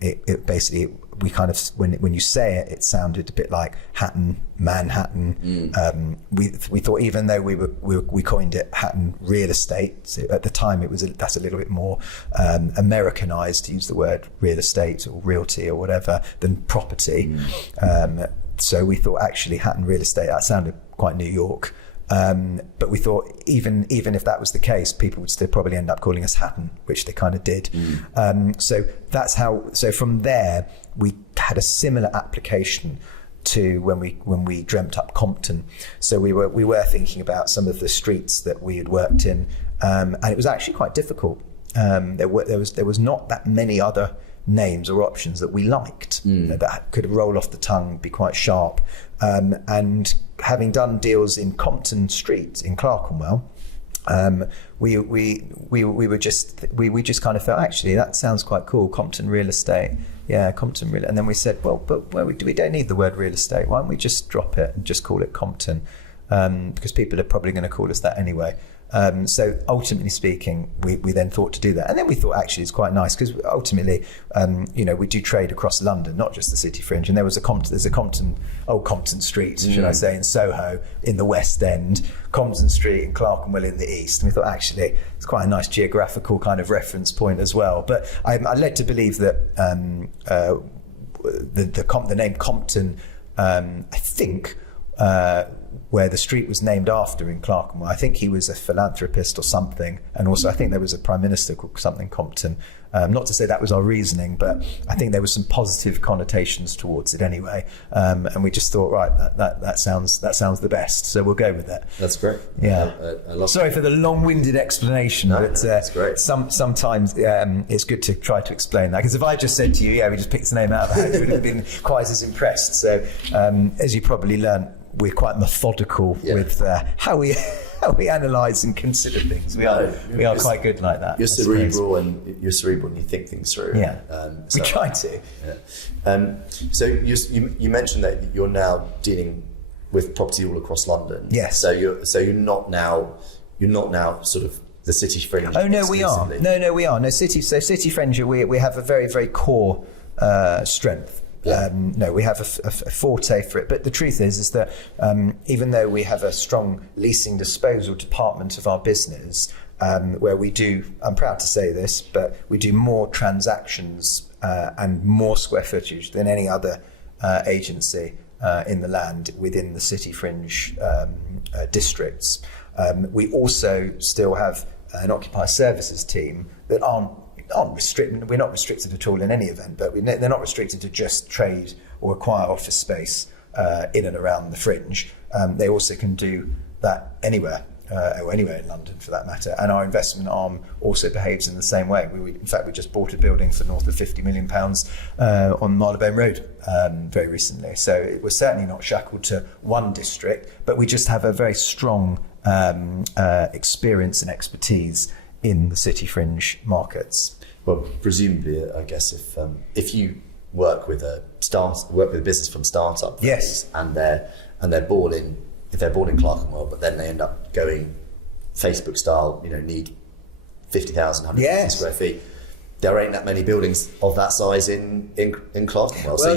it basically, we kind of, when you say it, it sounded a bit like Hatton, Manhattan. We thought, even though we coined it Hatton Real Estate, so at the time that's a little bit more Americanized to use the word real estate or realty or whatever than property. So we thought actually Hatton Real Estate, that sounded quite New York. But we thought even if that was the case, people would still probably end up calling us Hatton, which they kind of did. So that's how. So from there, we had a similar application to when we dreamt up Compton. So we were thinking about some of the streets that we had worked in, and it was actually quite difficult. There was not that many other names or options that we liked that could roll off the tongue, be quite sharp. And having done deals in Compton Street in Clerkenwell, we just kind of felt, actually that sounds quite cool, Compton Real Estate. Yeah, Compton Real. And then we said, but we don't need the word real estate. Why don't we just drop it and just call it Compton? Because people are probably going to call us that anyway. So ultimately speaking, we then thought to do that. And then we thought actually it's quite nice because ultimately, we do trade across London, not just the City Fringe. And there's Old Compton Street, should I say, in Soho, in the West End, Compton Street in Clerkenwell in the East. And we thought actually it's quite a nice geographical kind of reference point as well. But I'm led to believe that the name Compton, I think, where the street was named after in Clerkenwell. I think he was a philanthropist or something. And also I think there was a prime minister called something Compton. Not to say that was our reasoning, but I think there was some positive connotations towards it anyway. And we just thought, right, that sounds the best. So we'll go with that. That's great. Yeah. I love Sorry for the long-winded explanation, but that's great. Sometimes it's good to try to explain that. Because if I just said to you, we just picked the name out of a hat, you would have been quite as impressed. So as you probably learned, we're quite methodical with how we analyse and consider things. We are quite good like that. You're cerebral and you think things through. Yeah, we try to. Yeah. So you mentioned that you're now dealing with property all across London. Yes. So you're not now sort of the City Fringe. Oh no, we are. No, we are. No, City Fringe. We have a very, very core strength. No, we have a forte for it. But the truth is that even though we have a strong leasing disposal department of our business, where we do, I'm proud to say this, but we do more transactions and more square footage than any other agency in the land within the City Fringe districts. We also still have an occupier services team that aren't restricted. We're not restricted at all in any event, but they're not restricted to just trade or acquire office space in and around the Fringe. They also can do that anywhere. or anywhere in London for that matter. And our investment arm also behaves in the same way. In fact, we just bought a building for north of £50 million on Marylebone Road very recently. So we're certainly not shackled to one district, but we just have a very strong experience and expertise in the City Fringe markets. Well, presumably, I guess if you work with a business from startup phase, yes, and they're born in Clerkenwell, but then they end up going Facebook style, need 50,000, 100,000 yes. square feet. There ain't that many buildings of that size in Clerkenwell, so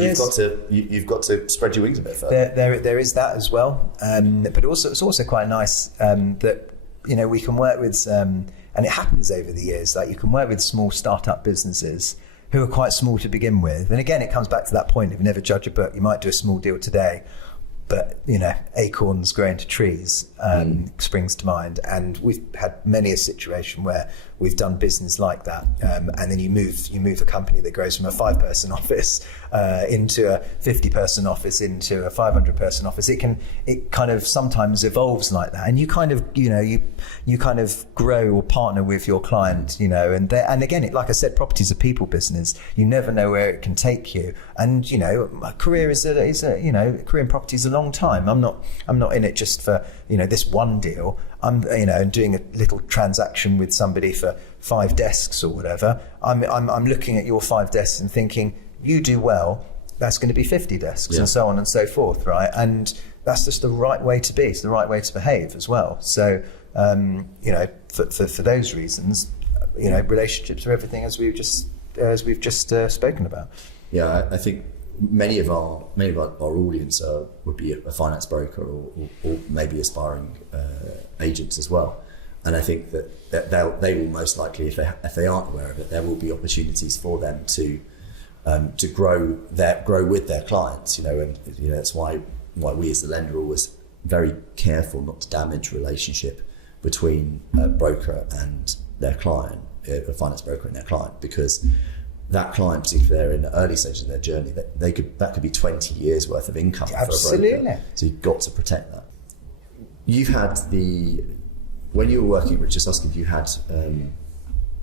you've got to spread your wings a bit further. There is that as well, but also it's also quite nice that we can work with, and it happens over the years. Like you can work with small startup businesses who are quite small to begin with, and again it comes back to that point of never judge a book. You might do a small deal today, but acorns grow into trees springs to mind, and we've had many a situation where we've done business like that, and then you move a company that grows from a 5-person office into a 50-person office into a 500-person office. It kind of sometimes evolves like that, and you kind of you kind of grow or partner with your client, and again, like I said, property's a people business. You never know where it can take you, and my career is a career in property is a long time. I'm not in it just for this one deal. I'm doing a little transaction with somebody for 5 desks or whatever. I'm looking at your 5 desks and thinking, you do well, that's going to be 50 desks, and so on and so forth, right? And that's just the right way to be. It's the right way to behave as well. So for those reasons, relationships are everything, as we've just spoken about. Yeah, I think many of our audience would be a finance broker or maybe aspiring agents as well, and I think that they will most likely, if they aren't aware of it, there will be opportunities for them to grow with their clients, and that's why we as the lender are always very careful not to damage relationship between a broker and their client, a finance broker and their client, because that client, particularly if they're in the early stages of their journey, that could be 20 years worth of income. Absolutely. For a broker. So you've got to protect that. You've had when you were working with Just you had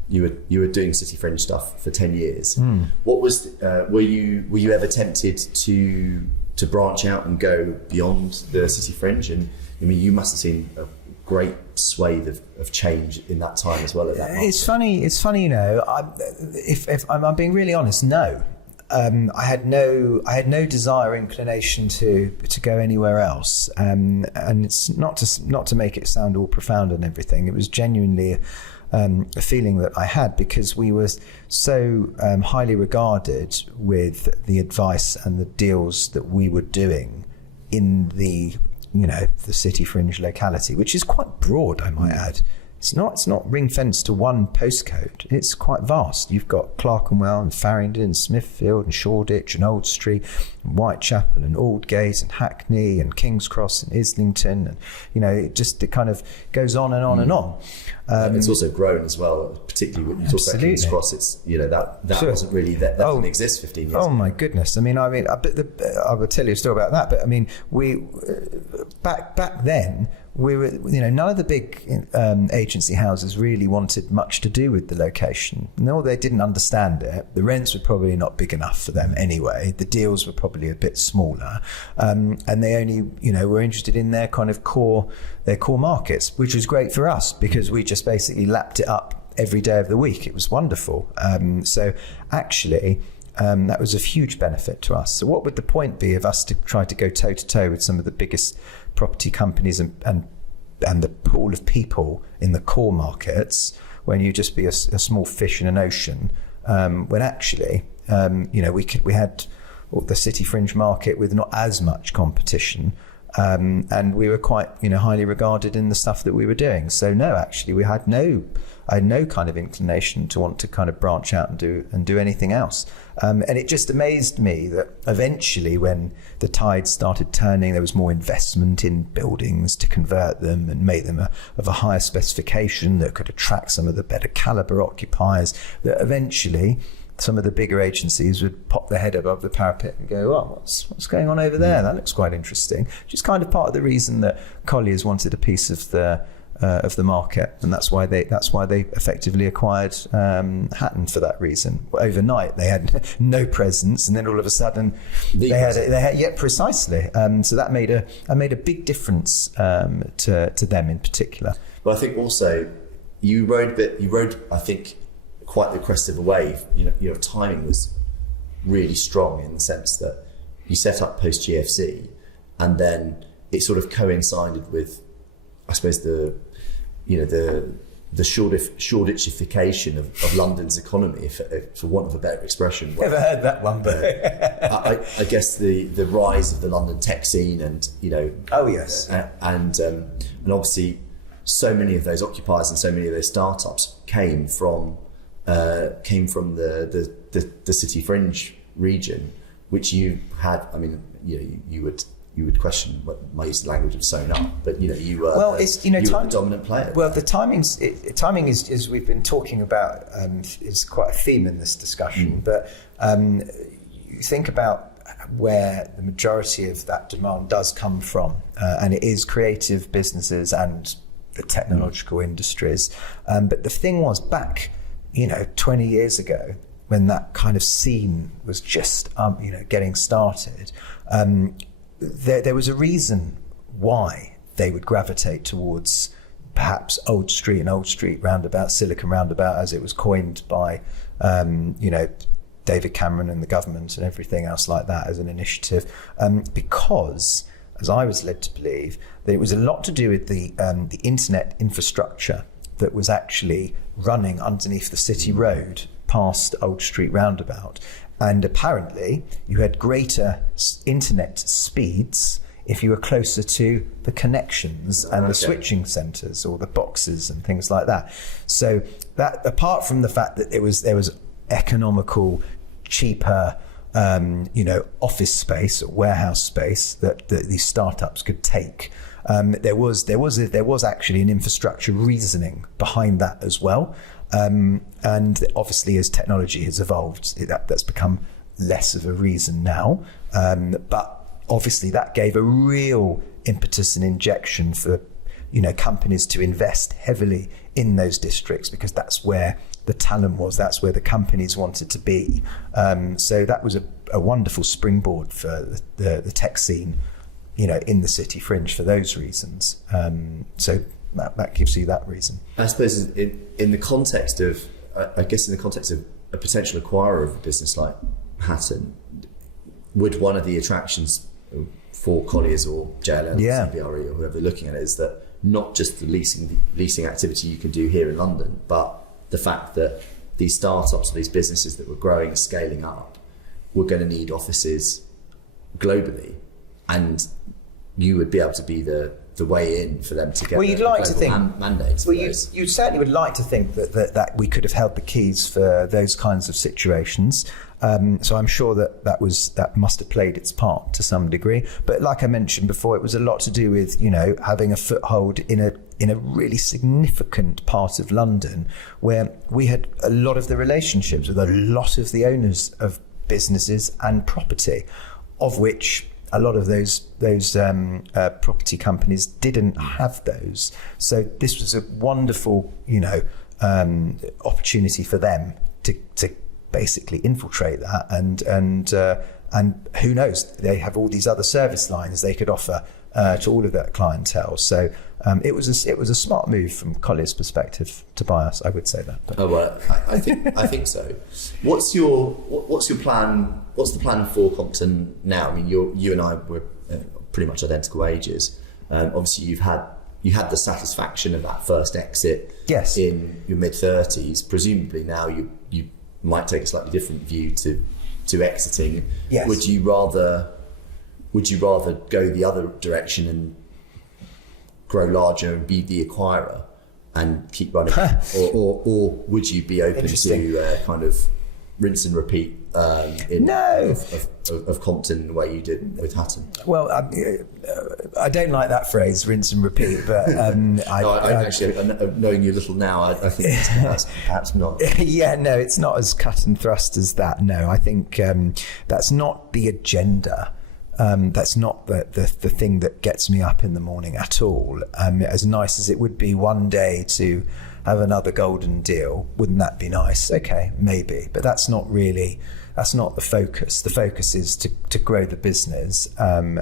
you were doing City Fringe stuff for 10 years. What was were you ever tempted to branch out and go beyond the City Fringe? And I mean, you must have seen a great swathe of change in that time as well. At that It's funny, if I'm being really honest, no. I had no desire or inclination to go anywhere else, and it's not to make it sound all profound and everything. It was genuinely a feeling that I had, because we were so highly regarded with the advice and the deals that we were doing in the City Fringe locality, which is quite broad, I might add. It's not ring fenced to one postcode. It's quite vast. You've got Clerkenwell and Farringdon and Smithfield and Shoreditch and Old Street and Whitechapel and Aldgate and Hackney and King's Cross and Islington, and it kind of goes on and on and on. It's also grown as well, particularly when you talk about King's Cross. It's that sure. Wasn't really that didn't exist 15 years ago. Oh my goodness! I will tell you a story about that. But I mean, we back then. We were, none of the big agency houses really wanted much to do with the location. No, they didn't understand it. The rents were probably not big enough for them anyway. The deals were probably a bit smaller, and they only, were interested in their kind of core markets, which was great for us because we just basically lapped it up every day of the week. It was wonderful. So actually. That was a huge benefit to us. So what would the point be of us to try to go toe to toe with some of the biggest property companies and the pool of people in the core markets when you just be a small fish in an ocean, when actually we had the City Fringe market with not as much competition, and we were quite highly regarded in the stuff that we were doing. So no, actually I had no kind of inclination to want to kind of branch out and do anything else. And it just amazed me that eventually when the tide started turning, there was more investment in buildings to convert them and make them of a higher specification that could attract some of the better caliber occupiers, that eventually some of the bigger agencies would pop their head above the parapet and go, oh, what's going on over there? That looks quite interesting. Which is kind of part of the reason that Colliers wanted a piece of the of the market, and that's why they effectively acquired Hatton for that reason. Overnight, they had no presence, and then all of a sudden, they had precisely. So that made a big difference to them in particular. But I think also you rode I think quite the crest of a wave. Your timing was really strong in the sense that you set up post GFC, and then it sort of coincided with, I suppose, the Shoreditchification of London's economy, for want of a better expression. Never heard that one, but I guess the rise of the London tech scene, and oh yes, and obviously so many of those occupiers and so many of those startups came from the City Fringe region, which you had. I mean, you would question what my use of language of sewn up, but you were were the dominant player. Well, the timing is we've been talking about, is quite a theme in this discussion. But you think about where the majority of that demand does come from, and it is creative businesses and the technological industries. But the thing was, back 20 years ago, when that kind of scene was just getting started, there was a reason why they would gravitate towards perhaps Old Street and Old Street Roundabout, Silicon Roundabout, as it was coined by David Cameron and the government and everything else like that as an initiative, because, as I was led to believe, that it was a lot to do with the internet infrastructure that was actually running underneath the City Road past Old Street Roundabout. And apparently you had greater internet speeds if you were closer to the connections and the switching centres or the boxes and things like that. So that, apart from the fact that there was economical, cheaper office space or warehouse space that these startups could take, there was actually an infrastructure reasoning behind that as well. And obviously, as technology has evolved, that's become less of a reason now. But obviously, that gave a real impetus and injection for companies to invest heavily in those districts, because that's where the talent was, that's where the companies wanted to be. So that was a wonderful springboard for the tech scene, in the City Fringe for those reasons. So that gives you that reason. I suppose in the context of, a potential acquirer of a business like Hatton, would one of the attractions for Colliers or JLL, CBRE, or whoever looking at it, is that not just the leasing activity you can do here in London, but the fact that these startups or these businesses that were growing and scaling up were going to need offices globally, and you would be able to be the way in for them to get mandates. Well, you certainly would like to think that we could have held the keys for those kinds of situations. So I'm sure that must have played its part to some degree. But like I mentioned before, it was a lot to do with having a foothold in a really significant part of London, where we had a lot of the relationships with a lot of the owners of businesses and property, of which a lot of those property companies didn't have those. So this was a wonderful, opportunity for them to basically infiltrate that, and who knows, they have all these other service lines they could offer to all of that clientele. So it was a smart move from Colliers' perspective to buy us. I would say that. But. Oh well, I think so. What's your plan? What's the plan for Compton now? I mean, you and I were pretty much identical ages. Obviously, you had the satisfaction of that first exit in your mid-30s. Presumably now you might take a slightly different view to exiting. Yes. Would you rather go the other direction and grow larger and be the acquirer and keep running, or would you be open to kind of rinse and repeat of Compton the way you did with Hatton? Well, I don't like that phrase, rinse and repeat, but knowing you a little now, I think that's perhaps not. Yeah, no, it's not as cut and thrust as that. No, I think that's not the agenda That's not the thing that gets me up in the morning at all. As nice as it would be one day to have another golden deal, wouldn't that be nice? Okay, maybe, but that's not the focus. The focus is to grow the business,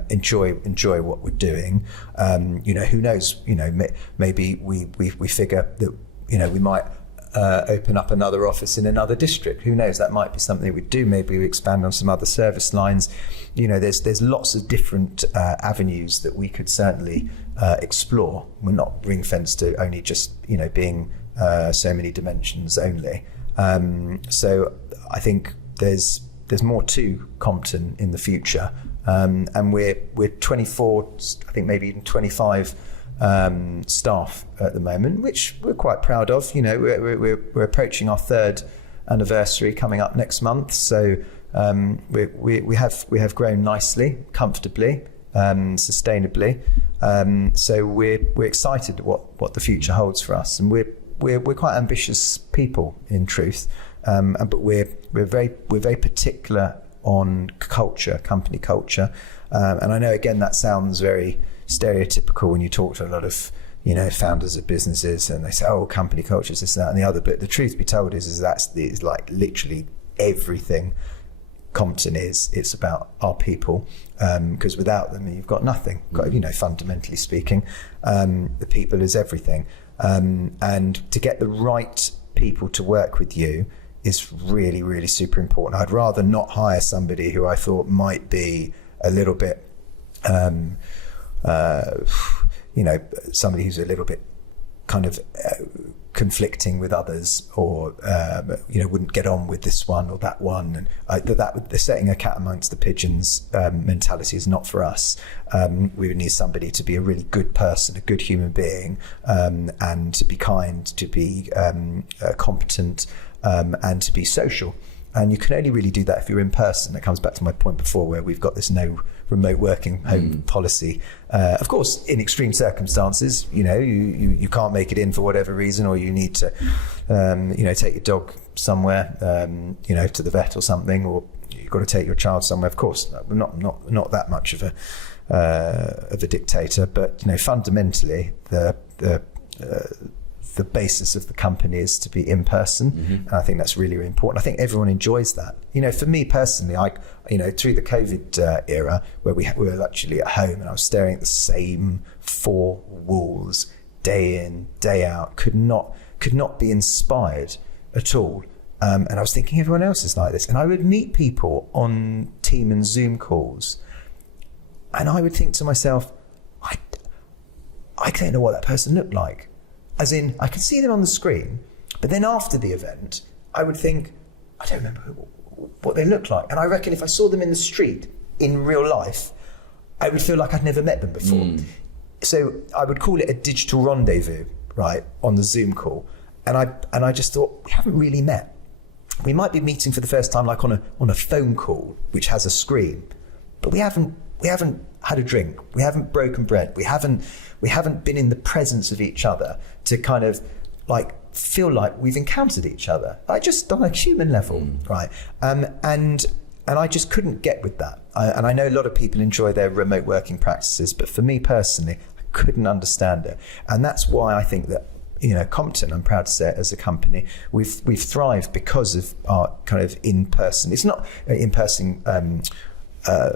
enjoy what we're doing. Who knows? Maybe we figure that we might open up another office in another district. Who knows? That might be something we do. Maybe we expand on some other service lines. There's lots of different avenues that we could certainly explore. We're not ring fenced to only just being so many dimensions only. So I think there's more to Compton in the future, and we're 24, I think maybe even 25 staff at the moment, which we're quite proud of. We're approaching our 3rd anniversary coming up next month, so we have grown nicely, comfortably, sustainably. So we're excited what the future holds for us, and we're quite ambitious people in truth, but we're very particular on culture, company culture, and I know again that sounds very stereotypical when you talk to a lot of founders of businesses, and they say, oh, company culture is this, that, and the other. But the truth be told is that's like literally everything Compton is. It's about our people, because without them you've got nothing. Fundamentally speaking, the people is everything, and to get the right people to work with you is really, really super important. I'd rather not hire somebody who I thought might be a little bit somebody who's a little bit kind of conflicting with others, or wouldn't get on with this one or that one, and they're setting a cat amongst the pigeons mentality is not for us. We would need somebody to be a really good person, a good human being, and to be kind, to be competent, and to be social. And you can only really do that if you're in person. It comes back to my point before, where we've got this no remote working home policy. Of course, in extreme circumstances, you can't make it in for whatever reason, or you need to, take your dog somewhere, to the vet or something, or you've got to take your child somewhere. Of course, not that much of a dictator, but fundamentally the basis of the company is to be in person. And I think that's really, really important. I think everyone enjoys that. For me personally, through the COVID era, where we were actually at home and I was staring at the same 4 walls day in, day out, could not be inspired at all. And I was thinking everyone else is like this. And I would meet people on Team and Zoom calls, and I would think to myself, I don't know what that person looked like. As in, I could see them on the screen, but then after the event, I would think, I don't remember what they looked like. And I reckon if I saw them in the street, in real life, I would feel like I'd never met them before. So I would call it a digital rendezvous, right, on the Zoom call. And I just thought, we haven't really met. We might be meeting for the first time, like on a phone call, which has a screen, but we haven't had a drink. We haven't broken bread. We haven't been in the presence of each other to kind of like feel like we've encountered each other, like just on a human level, right? And I just couldn't get with that. And I know a lot of people enjoy their remote working practices, but for me personally, I couldn't understand it. And that's why I think that Compton, I'm proud to say it as a company, we've thrived because of our kind of in-person. It's not in-person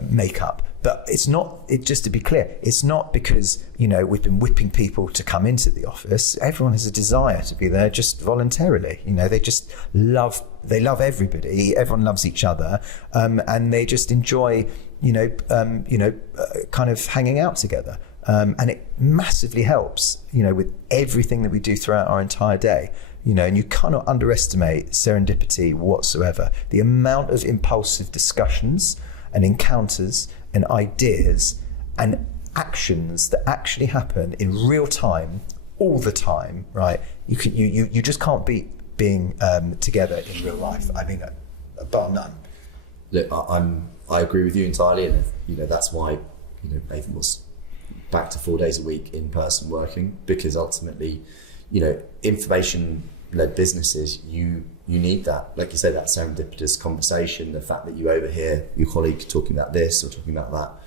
makeup. But it's not, just to be clear, it's not because, we've been whipping people to come into the office. Everyone has a desire to be there just voluntarily. They just love everybody. Everyone loves each other. And they just enjoy, kind of hanging out together. And it massively helps, with everything that we do throughout our entire day. And you cannot underestimate serendipity whatsoever. The amount of impulsive discussions and encounters and ideas and actions that actually happen in real time, all the time, right? You just can't beat being together in real life. I mean, bar none. Look, I agree with you entirely, and that's why Nathan was back to 4 days a week in person working, because ultimately, information-led businesses, you need that, like you say, that serendipitous conversation, the fact that you overhear your colleague talking about this or talking about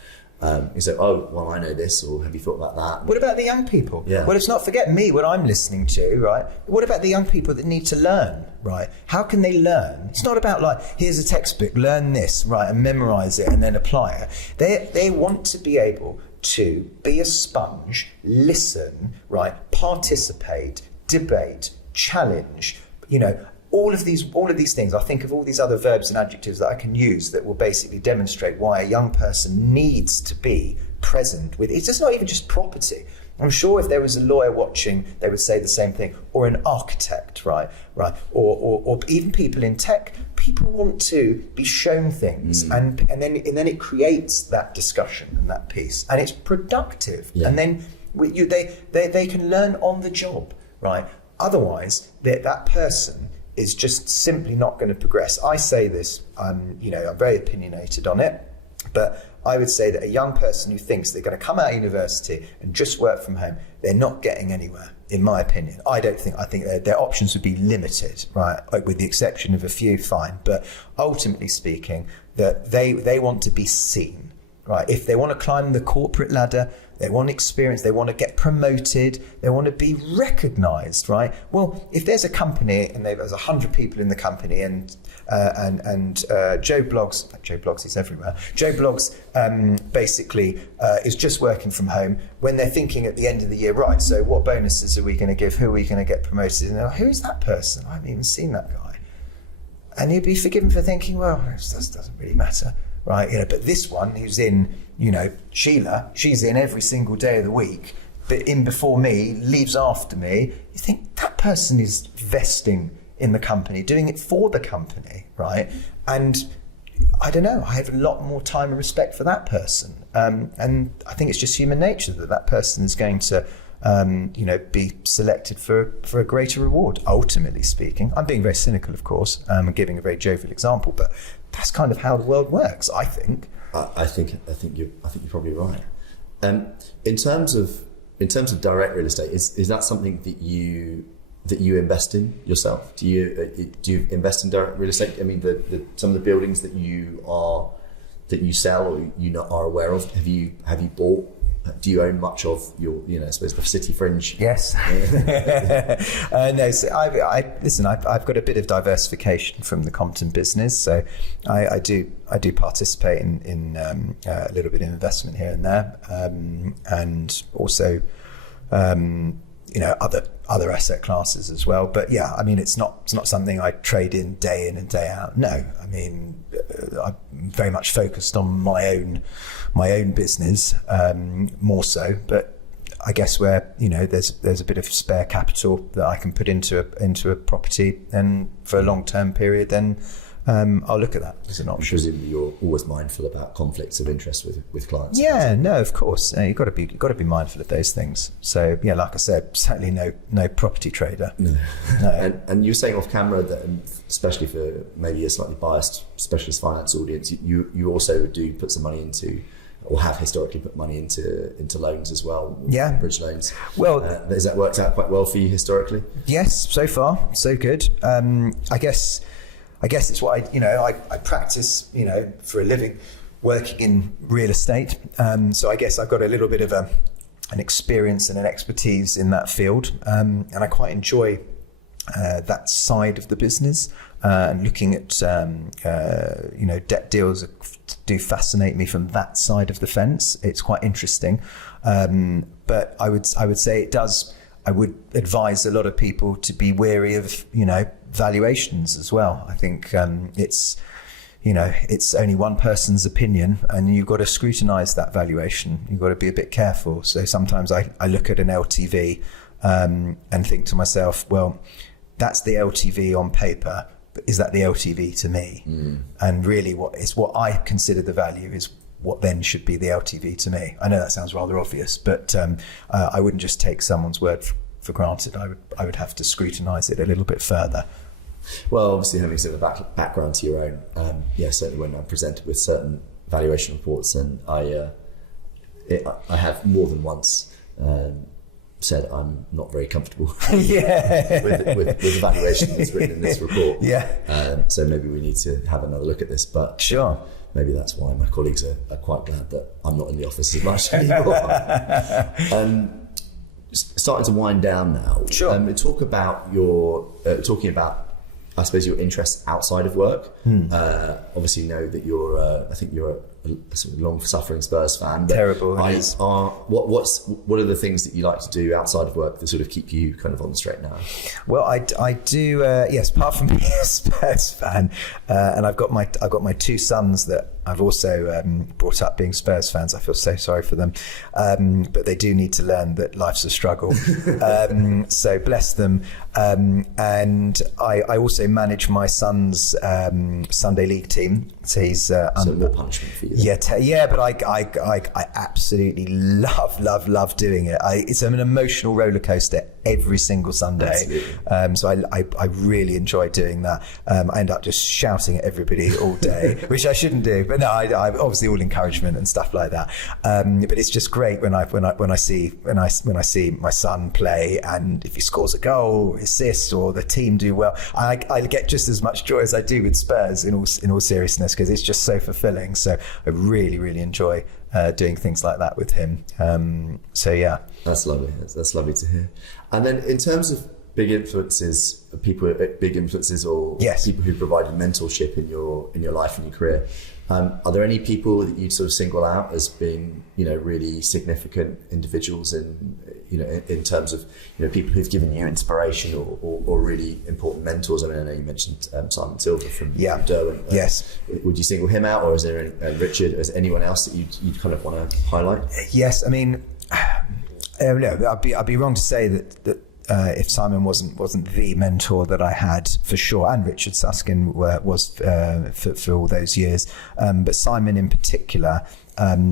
You say, oh, well, I know this, or have you thought about that? What about the young people? Yeah. Well, let's not forget me, what I'm listening to, right? What about the young people that need to learn, right? How can they learn? It's not about like, here's a textbook, learn this, right, and memorize it and then apply it. They want to be able to be a sponge, listen, right, participate, debate, challenge, all of these things. I think of all these other verbs and adjectives that I can use that will basically demonstrate why a young person needs to be present with. It's just not even just property. I'm sure if there was a lawyer watching, they would say the same thing, or an architect, right, or even people in tech. People want to be shown things, and then it creates that discussion and that piece, and it's productive, and then they can learn on the job, right? Otherwise, that person is just simply not going to progress. I say this, I'm very opinionated on it, but I would say that a young person who thinks they're going to come out of university and just work from home, they're not getting anywhere, in my opinion. I think their options would be limited, right? Like with the exception of a few, fine. But ultimately speaking, that they want to be seen, right? If they want to climb the corporate ladder, they want experience, they want to get promoted, they want to be recognised, right? Well, if there's a company and there's 100 people in the company and Joe Bloggs, he's everywhere. Joe Bloggs basically is just working from home. When they're thinking at the end of the year, right, so what bonuses are we going to give? Who are we going to get promoted? And they're like, who is that person? I haven't even seen that guy. And he'd be forgiven for thinking, well, this doesn't really matter. Right, but this one who's in, Sheila, she's in every single day of the week, but in before me, leaves after me. You think that person is vesting in the company, doing it for the company, right? And I don't know, I have a lot more time and respect for that person. And I think it's just human nature that person is going to, be selected for a greater reward, ultimately speaking. I'm being very cynical, of course, and giving a very jovial example, but that's kind of how the world works, I think. I think you're probably right. In terms of direct real estate, is that something that you invest in yourself? Do you invest in direct real estate? I mean, some of the buildings that you sell or are aware of, have you bought? Do you own much of your, I suppose the City Fringe? Yes. No, so I've got a bit of diversification from the Compton business. So I do participate in a little bit of investment here and there, and also, other asset classes as well. But yeah, I mean, it's not something I trade in and day out. No, I mean, I'm very much focused on my own business, more so. But I guess where there's a bit of spare capital that I can put into a property, and for a long-term period, then I'll look at that as an option. Presumably, you're always mindful about conflicts of interest with clients. Yeah, no, of course. You've got to be mindful of those things. So yeah, like I said, certainly no property trader. No. And you were saying off camera that, especially for maybe a slightly biased specialist finance audience, you also do put some money into, or have historically put money into loans as well. Yeah, bridge loans. Well, has that worked out quite well for you historically? Yes, so far so good. I guess it's what I practice, for a living, working in real estate. So I guess I've got a little bit of an experience and an expertise in that field, and I quite enjoy that side of the business. And looking at debt deals do fascinate me from that side of the fence. It's quite interesting, but I would say it does. I would advise a lot of people to be wary of valuations as well. I think it's only one person's opinion, and you've got to scrutinise that valuation. You've got to be a bit careful. So sometimes I look at an LTV and think to myself, well, that's the LTV on paper, but is that the LTV to me? And really, what I consider the value is what then should be the LTV to me. I know that sounds rather obvious, but I wouldn't just take someone's word for granted. I would have to scrutinise it a little bit further. Well, obviously having sort of a background to your own, certainly when I'm presented with certain valuation reports, and I have more than once said I'm not very comfortable with the valuation that's written in this report. So maybe we need to have another look at this. But sure. maybe that's why my colleagues are quite glad that I'm not in the office as much anymore. Starting to wind down now. Sure. Talk about talking about, I suppose, your interests outside of work. Obviously, know that I think you're a sort of long-suffering Spurs fan. Terrible. What are the things that you like to do outside of work that sort of keep you kind of on the straight and narrow? Well, I do. Yes, apart from being a Spurs fan, and I've got my two sons that I've also brought up being Spurs fans. I feel so sorry for them, but they do need to learn that life's a struggle. So bless them. And I also manage my son's Sunday league team. So he's so more punishment for you. Yeah, but I absolutely love doing it. It's an emotional roller coaster every single Sunday. So I really enjoy doing that. I end up just shouting at everybody all day, which I shouldn't do. But no, I obviously all encouragement and stuff like that. But it's just great when I see my son play, and if he scores a goal, assist, or the team do well, I get just as much joy as I do with Spurs. In all seriousness, because it's just so fulfilling. So I really enjoy doing things like that with him. So yeah, that's lovely. That's lovely to hear. And then in terms of big influences, or people who provided mentorship in your life and your career, are there any people that you'd sort of single out as being, really significant individuals in terms of, people who've given you inspiration or really important mentors? I mean, I know you mentioned Simon Silver from Derwent. Yes. Would you single him out, or is there Richard? Is there anyone else that you'd kind of want to highlight? Yes, I mean, no, I'd be wrong to say that if Simon wasn't the mentor that I had, for sure, and Richard Susskind was for all those years, but Simon in particular,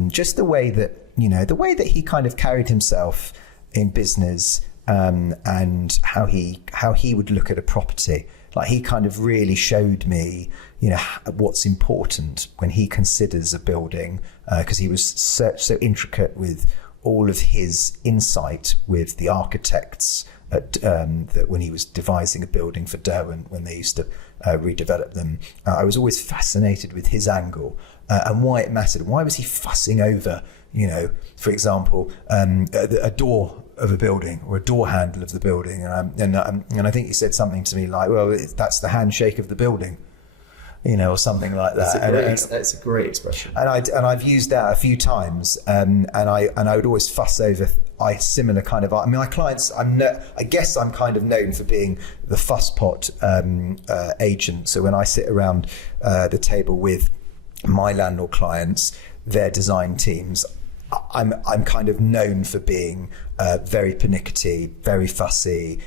just the way that he kind of carried himself in business, and how he would look at a property. Like, he kind of really showed me, what's important when he considers a building, because he was so intricate with all of his insight with the architects that when he was devising a building for Derwent, when they used to redevelop them. I was always fascinated with his angle and why it mattered. Why was he fussing over, for example, a door of a building or a door handle of the building? And I think he said something to me like, well, that's the handshake of the building, or something like that. That's a great expression. And I've used that a few times, and I would always fuss over similar kind of art. I mean, my clients, I guess I'm kind of known for being the fusspot agent. So when I sit around the table with my landlord clients, their design teams, I'm kind of known for being very pernickety, very fussy.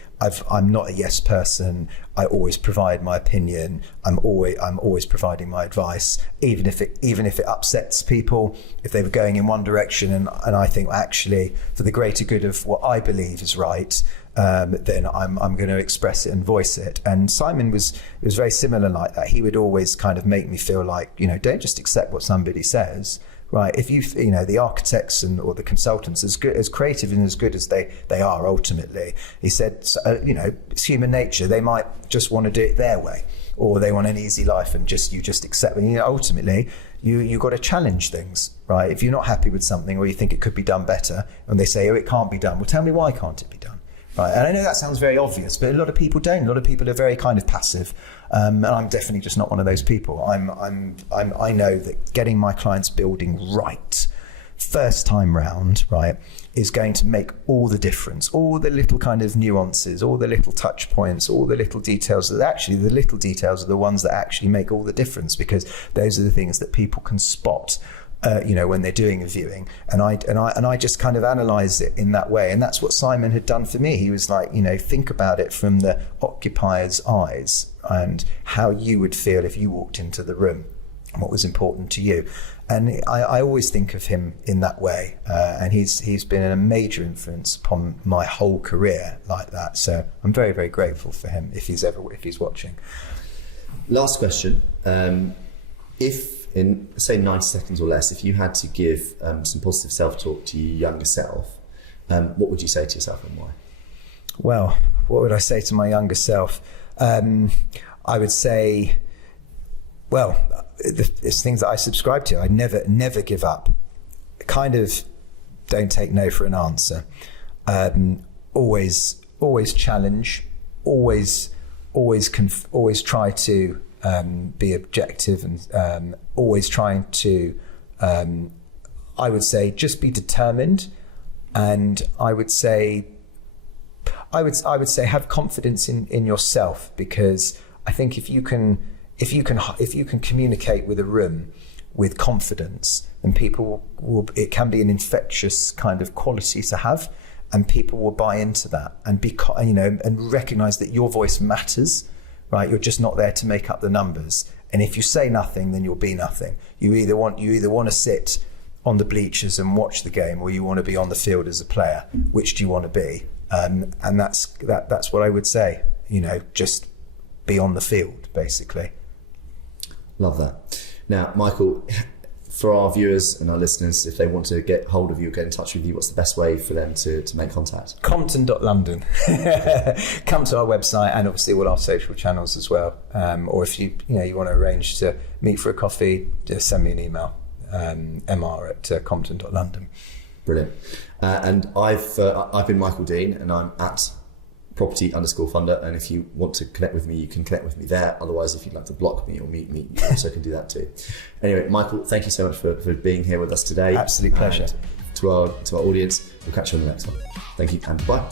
I'm not a yes person. I always provide my opinion. I'm always providing my advice, even if it upsets people. If they were going in one direction and I think, actually, for the greater good of what I believe is right, then I'm going to express it and voice it. And Simon was very similar like that. He would always kind of make me feel like, don't just accept what somebody says. Right, if the architects or the consultants, as creative and as good as they are ultimately, he said, it's human nature. They might just want to do it their way, or they want an easy life and you just accept. Ultimately, you got to challenge things, right? If you're not happy with something or you think it could be done better, and they say, oh, it can't be done. Well, tell me, why can't it be done? Right, and I know that sounds very obvious, but a lot of people don't. A lot of people are very kind of passive, and I'm definitely just not one of those people. I know that getting my client's building right, first time round, right, is going to make all the difference. All the little kind of nuances, all the little touch points, all the little details. That actually, the little details are the ones that actually make all the difference, because those are the things that people can spot. When they're doing a viewing, and I just kind of analyze it in that way, and that's what Simon had done for me. He was like, think about it from the occupier's eyes and how you would feel if you walked into the room, and what was important to you. And I always think of him in that way, and he's been a major influence upon my whole career like that. So I'm very, very grateful for him if he's watching. Last question. If in, say, 90 seconds or less, if you had to give some positive self-talk to your younger self, what would you say to yourself and why? Well, what would I say to my younger self? I would say, Well, it's things that I subscribe to. I never give up. Kind of don't take no for an answer. Always challenge. Always try to be objective, and always trying to, I would say, just be determined. And I would say have confidence in yourself, because I think if you can communicate with a room with confidence, then people will, it can be an infectious kind of quality to have, and people will buy into that and and recognize that your voice matters, right? You're just not there to make up the numbers. And if you say nothing, then you'll be nothing. You either want to sit on the bleachers and watch the game, or you want to be on the field as a player. Which do you want to be? And that's what I would say. Just be on the field, basically. Love that. Now, Michael, for our viewers and our listeners, if they want to get hold of you or get in touch with you, what's the best way for them to make contact? Compton.London. Come to our website, and obviously all our social channels as well. Or if you want to arrange to meet for a coffee, just send me an email. mr@compton.London. Brilliant. And I've been Michael Dean, and I'm at property_funder, and if you want to connect with me, you can connect with me there. Otherwise, if you'd like to block me or mute me, you also can do that too. Anyway, Michael, thank you so much for being here with us today. Absolute pleasure. And to our audience, we'll catch you on the next one. Thank you, and bye.